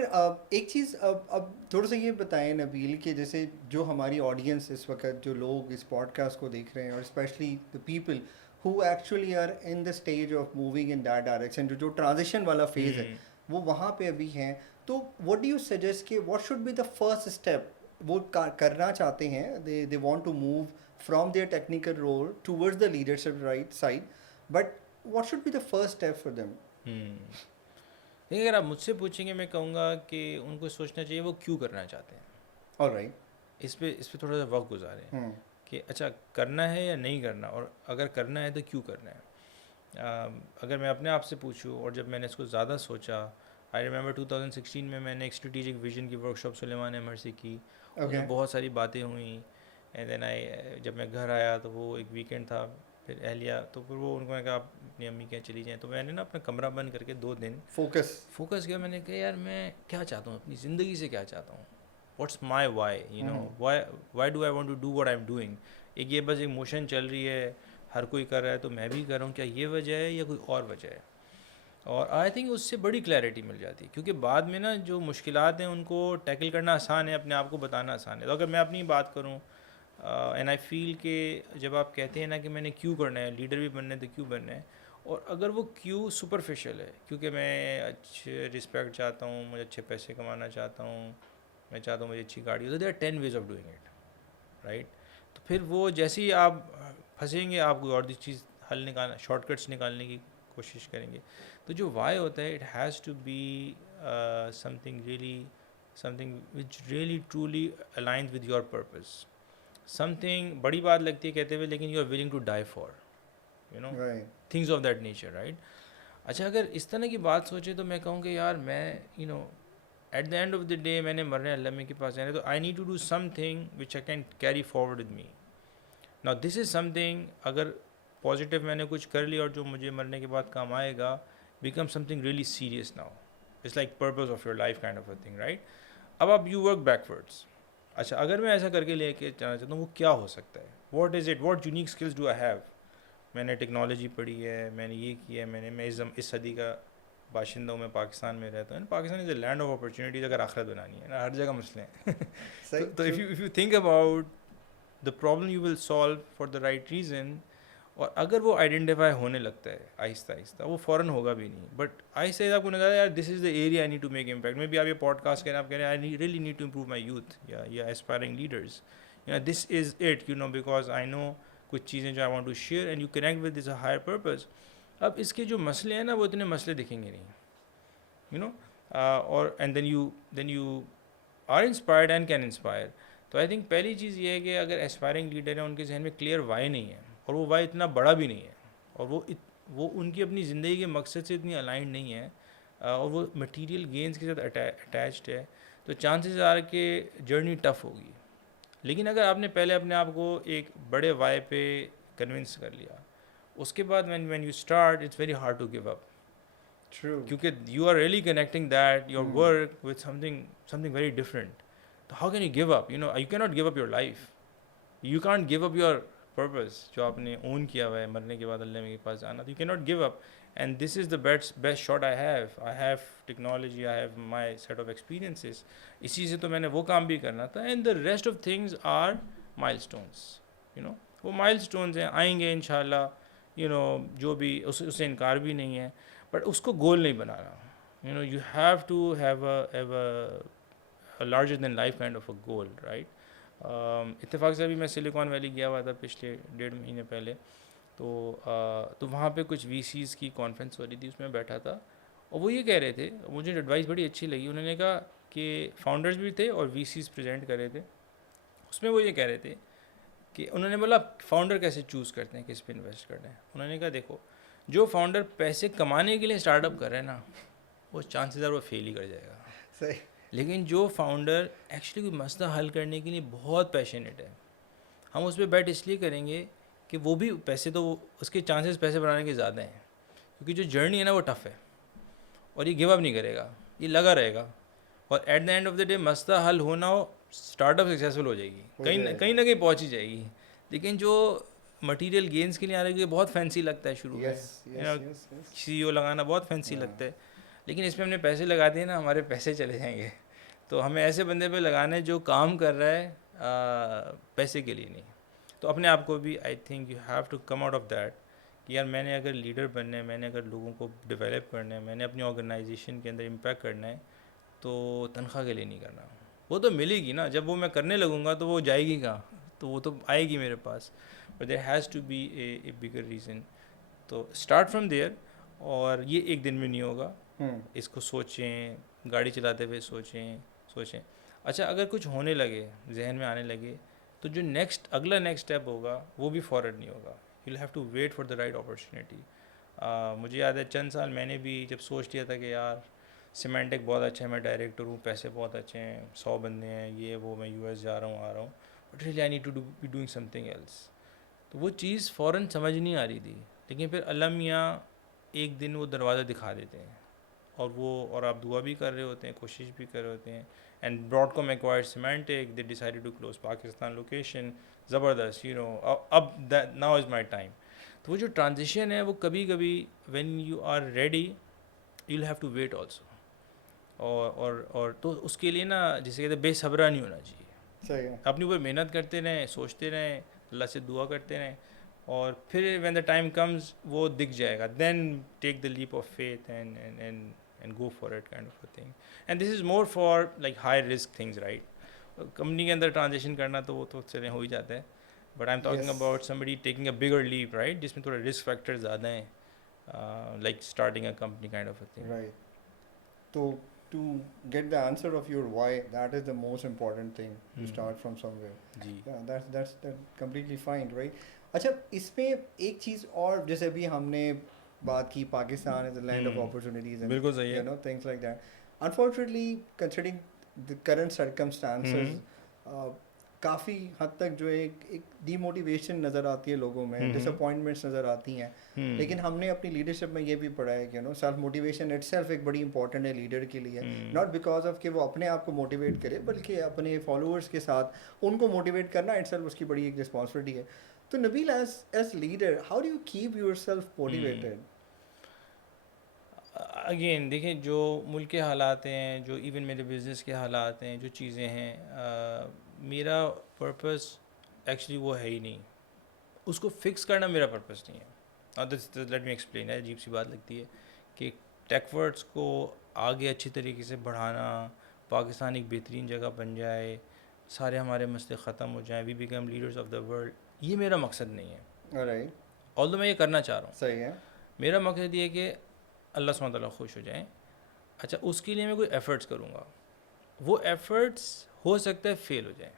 ایک چیز اب تھوڑا سا یہ بتائیں نبیل کہ جیسے جو ہماری آڈینس اس وقت جو لوگ اس پوڈ کاسٹ کو دیکھ رہے ہیں، اور specially the people who actually are in the stage of moving in that direction, جو ٹرانزیشن والا فیز ہے وہ وہاں پہ ابھی ہیں. تو واٹ ڈو یو سجیسٹ کہ what should be the first step? وہ کرنا چاہتے ہیں، they want to move from their technical role towards the leadership right side, but what should be the first step for them? دیکھیے اگر آپ مجھ سے پوچھیں گے، میں کہوں گا کہ ان کو سوچنا چاہیے وہ کیوں کرنا چاہتے ہیں. آلرائٹ. اس پہ تھوڑا سا وقت گزاریں کہ اچھا کرنا ہے یا نہیں کرنا، اور اگر کرنا ہے تو کیوں کرنا ہے. اگر میں اپنے آپ سے پوچھوں، اور جب میں نے اس کو زیادہ سوچا، آئی ریمبر 2016 میں نے ایک اسٹریٹجک ویژن کی ورکشاپ سلیمان احمد سے کی. اس میں بہت ساری باتیں ہوئیں. اینڈ دین جب میں گھر آیا تو وہ ایک ویکینڈ تھا، پھر اہلیہ تو پھر وہ ان کو نے کہا آپ اپنی امی کے چلی جائیں. تو میں نے نا اپنا کمرہ بند کر کے 2 دن فوکس کیا. میں نے کہا یار میں کیا چاہتا ہوں اپنی زندگی سے، کیا چاہتا ہوں، what's my why, why do I want to do what I am doing. ایک یہ بس ایک موشن چل رہی ہے، ہر کوئی کر رہا ہے تو میں بھی کر رہا ہوں، کیا یہ وجہ ہے یا کوئی اور وجہ ہے. اور آئی تھنک اس سے بڑی کلیئرٹی مل جاتی ہے، کیونکہ بعد میں نا جو مشکلات ہیں ان کو ٹیکل کرنا آسان ہے، اپنے آپ کو بتانا آسان ہے. تو اگر میں اپنی بات کروں، اینڈ آئی فیل کہ جب آپ کہتے ہیں نا کہ میں نے کیوں کرنا ہے، لیڈر بھی بننا ہے تو کیوں بننا ہے، اور اگر وہ کیوں سپرفیشل ہے کیونکہ میں اچھے رسپیکٹ چاہتا ہوں، مجھے اچھے پیسے کمانا چاہتا ہوں، میں چاہتا ہوں مجھے اچھی گاڑی ہو، تو there are 10 ways of doing it right. تو پھر وہ جیسے ہی آپ پھنسیں گے، آپ کوئی اور چیز حل نکالنا، شارٹ کٹس نکالنے کی کوشش کریں گے. تو جو وائی ہوتا ہے، it has to be something which really truly aligns with your purpose. something بڑی بات لگتی ہے کہتے ہوئے، لیکن you are willing to die for, things of that nature, right. اچھا اگر اس طرح کی بات سوچے تو میں کہوں کہ یار میں at the end of the day میں نے مرنے اللہ میں کے پاس جانا ہے، تو I need to do something which I can carry forward with me. Now this is something اگر پازیٹیو میں نے کچھ کر لیا اور جو مجھے مرنے کے بعد کام آئے گا، become something really serious now. It's like purpose of your life kind of a thing, right. اب آپ یو ورک بیکورڈس. اچھا اگر میں ایسا کر کے لے کے جانا چاہتا ہوں، وہ کیا ہو سکتا ہے، what is it, what unique skills do I have. میں نے ٹیکنالوجی پڑھی ہے، میں نے یہ کیا ہے، میں اس صدی کا باشندہ ہوں، میں پاکستان میں رہتا ہوں. پاکستان از اے لینڈ آف اپرچونیٹیز. اگر آخرت بنانی ہے نا، ہر جگہ مسئلے ہیں. تو if you think about the problem you will solve for the right reason, اور اگر وہ آئیڈینٹیفائی ہونے لگتا ہے آہستہ آہستہ, وہ فوراً ہوگا بھی نہیں, بٹ آہستہ آہستہ آپ کو نظر یار this is the area I need to make impact. میں بھی آپ یہ پوڈ کاسٹ کریں, آپ کہہ رہے ہیں I really need to improve my youth یا aspiring leaders, this is it because I know کچھ چیزیں جو I want to share and you connect with this a higher purpose. اب اس کے جو مسئلے ہیں نا, وہ اتنے مسئلے دکھیں گے نہیں, اور and then you are inspired and can inspire. تو آئی تھنک پہلی چیز یہ ہے کہ اگر اسپائرنگ لیڈر ہیں ان کے ذہن میں کلیئر وائی نہیں ہے, اور وہ وائی اتنا بڑا بھی نہیں ہے, اور وہ ان کی اپنی زندگی کے مقصد سے اتنی الائنڈ نہیں ہے, اور وہ مٹیریل گینز کے ساتھ اٹیچڈ ہے, تو چانسز آر کہ جرنی ٹف ہوگی. لیکن اگر آپ نے پہلے اپنے آپ کو ایک بڑے وائی پہ کنونس کر لیا, اس کے بعد when you start it's very hard to give up, True. کیونکہ you are really connecting that your work with something very different. تو how can you give up? You cannot give up your life. You can't give up your purpose جو آپ نے اون کیا ہوا ہے مرنے کے بعد اللہ کے پاس جانا. تو you cannot give up, and this is the best shot I have. I have technology, I have my set of experiences. اسی سے تو میں نے وہ کام بھی کرنا تھا, and the rest of things are milestones. وہ milestones ہیں, آئیں گے انشاءاللہ, جو بھی اسے انکار بھی نہیں ہے, بٹ اس کو گول نہیں بنانا. You have to have a larger than life kind of a goal, right? اتفاق سے ابھی میں سلیکان ویلی گیا ہوا تھا پچھلے 1.5 مہینے پہلے, تو وہاں پہ کچھ وی سیز کی کانفرنس ہو رہی تھی, اس میں بیٹھا تھا, اور وہ یہ کہہ رہے تھے, مجھے ایڈوائس بڑی اچھی لگی. انہوں نے کہا کہ فاؤنڈرز بھی تھے اور وی سیز پریزنٹ کر رہے تھے, اس میں وہ یہ کہہ رہے تھے کہ انہوں نے بولا فاؤنڈر کیسے چوز کرتے ہیں کس پہ انویسٹ کرتے ہیں. انہوں نے کہا دیکھو, جو فاؤنڈر پیسے کمانے کے لیے اسٹارٹ اپ کر رہے ہیں نا, وہ چانسز ہے وہ فیل ہی کر جائے گا. صحیح. لیکن جو فاؤنڈر ایکچولی کوئی مسئلہ حل کرنے کے لیے بہت پیشنیٹ ہے, ہم اس پہ بیٹ اس لیے کریں گے کہ وہ بھی پیسے, تو اس کے چانسز پیسے بنانے کے زیادہ ہیں, کیونکہ جو جرنی ہے نا وہ ٹف ہے, اور یہ گیو اپ نہیں کرے گا, یہ لگا رہے گا, اور at the end of the day مسئلہ حل ہونا ہو, اسٹارٹ اپ سکسیزفل ہو جائے گی, کہیں نہ کہیں پہنچ ہی جائے گی. لیکن جو مٹیریل گینز کے لیے آ رہے گی بہت فینسی لگتا ہے شروع میں, سی او لگانا بہت فینسی لگتا ہے, لیکن اس پہ ہم نے پیسے لگا دیے نا, ہمارے پیسے چلے جائیں گے. تو ہمیں ایسے بندے پہ لگانا ہے جو کام کر رہا ہے پیسے کے لیے نہیں. تو اپنے آپ کو بھی I think you have to come out of that کہ یار میں نے اگر لیڈر بننا ہے, میں نے اگر لوگوں کو ڈیولپ کرنا ہے, میں نے اپنی آرگنائزیشن کے اندر امپیکٹ کرنا ہے, تو تنخواہ کے لیے نہیں کرنا. وہ تو ملے گی نا, جب وہ میں کرنے لگوں گا تو وہ جائے گی کہاں, تو وہ تو آئے گی میرے پاس, but there has to be a bigger reason. تو اسٹارٹ فرام دیئر, اور یہ ایک دن میں نہیں ہوگا. اس کو سوچیں, گاڑی چلاتے ہوئے سوچیں. اچھا اگر کچھ ہونے لگے, ذہن میں آنے لگے, تو جو اگلا نیکسٹ اسٹیپ ہوگا وہ بھی فوراً نہیں ہوگا. You have to wait for the right opportunity. مجھے یاد ہے چند سال میں نے بھی جب سوچ لیا تھا کہ یار سیمینٹک بہت اچھا ہے, میں ڈائریکٹر ہوں, پیسے بہت اچھے ہیں, 100 بندے ہیں, یہ وہ, میں یو ایس جا رہا ہوں, آ رہا ہوں, but really I need to be doing something else. تو وہ چیز فوراً سمجھ نہیں آ رہی تھی, لیکن پھر اللہ میاں ایک دن وہ دروازہ دکھا دیتے ہیں, اور آپ دعا بھی کر رہے ہوتے ہیں, کوشش بھی کر رہے ہوتے ہیں. And Broadcom acquired Symantec, they decided to close Pakistan location. زبردست, اب ناؤ از مائی ٹائم. تو وہ جو ٹرانزیشن ہے وہ کبھی کبھی when you are ready you will have to wait also. اور تو اس کے لیے نا, جسے کہتے ہیں بے صبرا نہیں ہونا چاہیے. اپنے اوپر محنت کرتے رہیں, سوچتے رہیں, اللہ سے دعا کرتے رہیں, اور پھر وین دا ٹائم کمز وہ دکھ جائے گا. Then take the leap of faith and go for it kind of a thing. And this is more for like high risk things, right. Company کے اندر ٹرانزیکشن کرنا تو وہ تو چلیں ہو ہی جاتا ہے, but I am talking about somebody taking a bigger leap, right, جس میں تھوڑا رسک فیکٹر زیادہ ہیں, like starting a company kind of a thing. Right. تو to get the answer of your why, that is the most important thing. You start from somewhere. جی. Yeah, that's completely fine, right? اچھا اس میں ایک چیز اور, جیسے ابھی ہم نے بات کی پاکستان از a land of opportunities and بالکل صحیح ہے, things like that. Unfortunately, considering the current circumstances, کافی حد تک جو ایک ڈی موٹیویشن نظر آتی ہے لوگوں میں, ڈس اپوائنٹمنٹس نظر آتی ہیں. لیکن ہم نے اپنی لیڈرشپ میں یہ بھی پڑھا ہے کہ سیلف موٹیویشن اٹ سیلف ایک بڑی امپورٹنٹ ہے لیڈر کے لیے. ناٹ بیکاز آف کہ وہ اپنے آپ کو موٹیویٹ کرے, بلکہ اپنے فالوورس کے ساتھ ان کو موٹیویٹ کرنا اٹ سیلف اس کی بڑی ایک رسپانسبلٹی ہے. تو Nabeel as leader, how do you keep yourself motivated? Again دیکھیں, جو ملک کے حالات ہیں, جو ایون میرے بزنس کے حالات ہیں, جو چیزیں ہیں, میرا پرپس ایکچولی وہ ہے ہی نہیں. اس کو فکس کرنا میرا پرپس نہیں ہے. Let me explain. عجیب سی بات لگتی ہے کہ ٹیک ورڈس کو آگے اچھی طریقے سے بڑھانا, پاکستان ایک بہترین جگہ بن جائے, سارے ہمارے مسئلے ختم ہو جائیں, we become leaders of the world, یہ میرا مقصد نہیں ہے. آلدو میں یہ کرنا چاہ رہا ہوں, صحیح ہے, میرا مقصد یہ ہے کہ اللہ سبحانہ تعالیٰ خوش ہو جائیں. اچھا, اس کے لیے میں کوئی ایفرٹس کروں گا, وہ ایفرٹس ہو سکتا ہے فیل ہو جائیں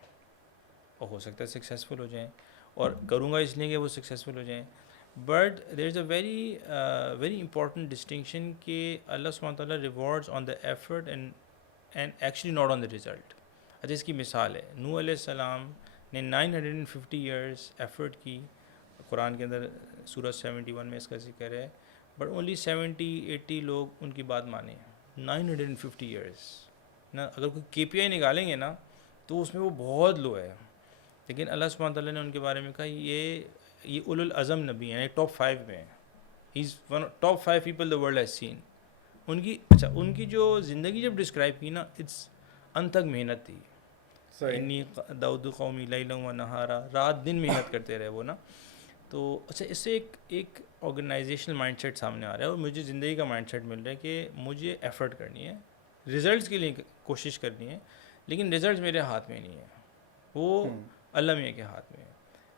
اور ہو سکتا ہے سکسیزفل ہو جائیں, اور کروں گا اس لیے کہ وہ سکسیزفل ہو جائیں. But there is a very important distinction کہ اللہ سبحانہ تعالیٰ rewards on the effort and actually not on the result. اچھا, اس کی مثال ہے, نوح علیہ السلام نے 950 ایئرس ایفرٹ کی. قرآن کے اندر سورہ 71 میں اس کا ذکر ہے, بٹ اونلی 70-80 لوگ ان کی بات مانے. 950 ایئرس نا, اگر کوئی KPI نکالیں گے نا تو اس میں وہ بہت لو ہے. لیکن اللہ سبحانہ تعالیٰ نے ان کے بارے میں کہا یہ اولو العزم نبی ہیں, ٹاپ 5 میں ہیں. He is one top 5 people the world has seen. ان کی جو زندگی جب ڈسکرائب کی نا, اٹس انتھک محنت تھی. انی دعوت قومی لیلا و نہارا, رات دن محنت کرتے رہے وہ نا. تو اچھا, اس سے ایک آرگنائزیشنل مائنڈ سیٹ سامنے آ رہا ہے, اور مجھے زندگی کا مائنڈ سیٹ مل رہا ہے کہ مجھے ایفرٹ کرنی ہے, ریزلٹس کے لیے کوشش کرنی ہے, لیکن ریزلٹس میرے ہاتھ میں نہیں ہے, وہ اللہ میاں کے ہاتھ میں ہے.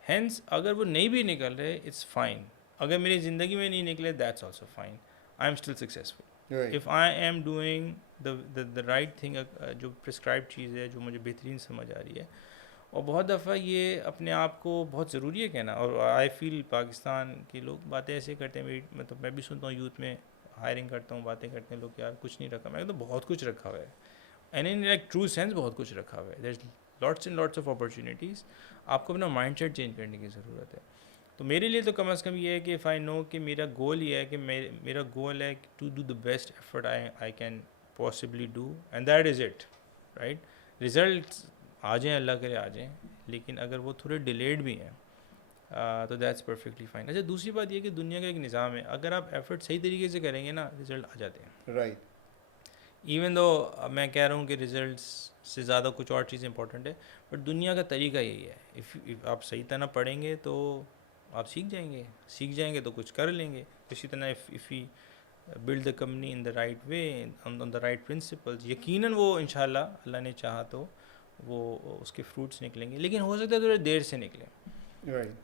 ہینس اگر وہ نہیں بھی نکل رہے اٹس فائن, اگر میری زندگی میں نہیں نکلے that's also fine, I am still successful. If I am doing the right thing, جو پرسکرائب چیز ہے جو مجھے بہترین سمجھ آ رہی ہے. اور بہت دفعہ یہ اپنے آپ کو بہت ضروری ہے کہنا, اور آئی فیل پاکستان کے لوگ باتیں ایسے کرتے ہیں, مطلب میں بھی سنتا ہوں یوتھ میں ہائرنگ کرتا ہوں, باتیں کرتے ہیں لوگ, یار کچھ نہیں رکھا. میں تو بہت کچھ رکھا ہوا ہے, and in like true sense بہت کچھ رکھا ہوا ہے. There is lots and lots of opportunities. آپ کو اپنا مائنڈ سیٹ چینج کرنے کی ضرورت ہے. تو میرے لیے تو کم از کم یہ ہے کہ اف آئی نو کہ میرا گول یہ ہے کہ میرا گول ہے to do the best effort I can possibly do, and that is it, right. Results آ جائیں, اللہ کرے آ جائیں, لیکن اگر وہ تھوڑے ڈیلیڈ بھی ہیں تو دیٹس پرفیکٹلی فائن. اچھا, دوسری بات یہ کہ دنیا کا ایک نظام ہے, اگر آپ ایفرٹ صحیح طریقے سے کریں گے نا رزلٹ آ جاتے ہیں. رائٹ. ایون دو میں کہہ رہا ہوں کہ ریزلٹس سے زیادہ کچھ اور چیزیں امپورٹنٹ ہے, بٹ دنیا کا طریقہ یہی ہے. if آپ صحیح طرح پڑھیں گے تو آپ سیکھ جائیں گے تو کچھ کر لیں گے. اسی طرح if we build the company in the right way on the right principles, یقیناً وہ انشاءاللہ اللہ نے چاہا تو وہ اس کے فروٹس نکلیں گے, لیکن ہو سکتا ہے تھوڑے دیر سے نکلیں.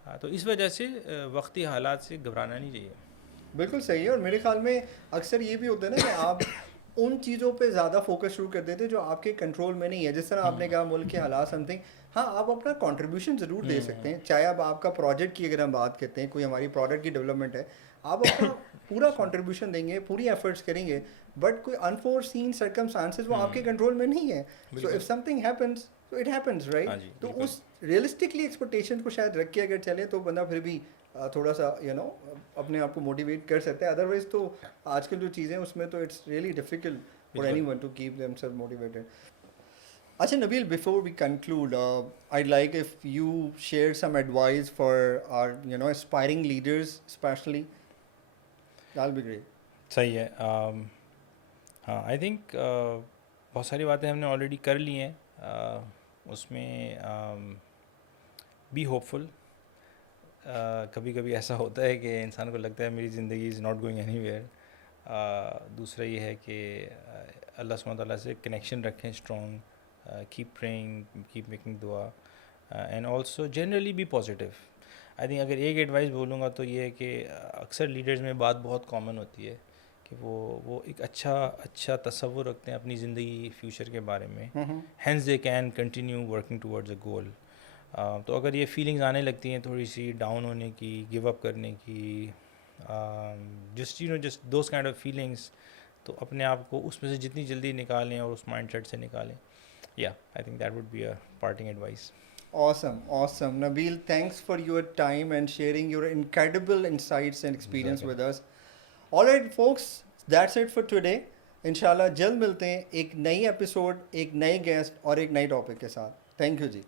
ہاں, تو اس وجہ سے وقتی حالات سے گھبرانا نہیں چاہیے. بالکل صحیح ہے. اور میرے خیال میں اکثر یہ بھی ہوتا ہے نا کہ آپ ان چیزوں پہ زیادہ فوکس شروع کر دیتے جو آپ کے کنٹرول میں نہیں ہے. جس طرح آپ نے کہا ملک کے حالات سم تھنگ, ہاں آپ اپنا کنٹریبیوشن ضرور دے سکتے ہیں, چاہے اب آپ کا پروجیکٹ کی اگر ہم بات کرتے ہیں, کوئی ہماری پروڈکٹ کی ڈیولپمنٹ ہے, آپ اپنا پورا کنٹریبیوشن دیں گے, پوری ایفرٹس کریں گے, بٹ کوئی انفورسین سرکمسٹانسز وہ آپ کے کنٹرول میں نہیں ہے. So if some thing happens تو اٹ ہیپنس, رائٹ. تو اس ریئلسٹکلی ایکسپیکٹیشن کو شاید رکھ کے اگر چلے تو بندہ پھر بھی تھوڑا سا اپنے آپ کو موٹیویٹ کر سکتا ہے. ادروائز تو آج کل جو چیزیں اس میں تو it's really difficult for anyone to keep themselves motivated. اچھا Nabeel, before we conclude I like if you share some advice for our aspiring leaders especially, that be great. صحیح ہے. ہاں, آئی تھنک بہت ساری باتیں ہم نے already کر لی ہیں. اس میں بی ہوپ فل. کبھی کبھی ایسا ہوتا ہے کہ انسان کو لگتا ہے میری زندگی is not going any where. دوسرا یہ ہے کہ اللہ سبحانہ تعالیٰ سے کنیکشن رکھیں strong, keep praying, keep making دعا, and also generally be positive. I think اگر ایک ایڈوائس بولوں گا تو یہ ہے کہ اکثر لیڈرز میں بات بہت کامن ہوتی ہے کہ وہ ایک اچھا تصور رکھتے ہیں اپنی زندگی فیوچر کے بارے میں, hence they can continue working towards a goal. تو اگر یہ فیلنگز آنے لگتی ہیں تھوڑی سی ڈاؤن ہونے کی, گیو اپ کرنے کی, just those kind of feelings, تو اپنے آپ کو اس میں سے جتنی جلدی نکالیں اور اس مائنڈ سیٹ سے نکالیں. یا I think that would be a parting advice. Awesome. Nabil, thanks for your time and sharing your incredible insights and experience with us. All right, folks, that's it for today. انشاءاللہ جلد ملتے ہیں ایک نئی episode, ایک نئے guest اور ایک نئی ٹاپک کے ساتھ. Thank you G.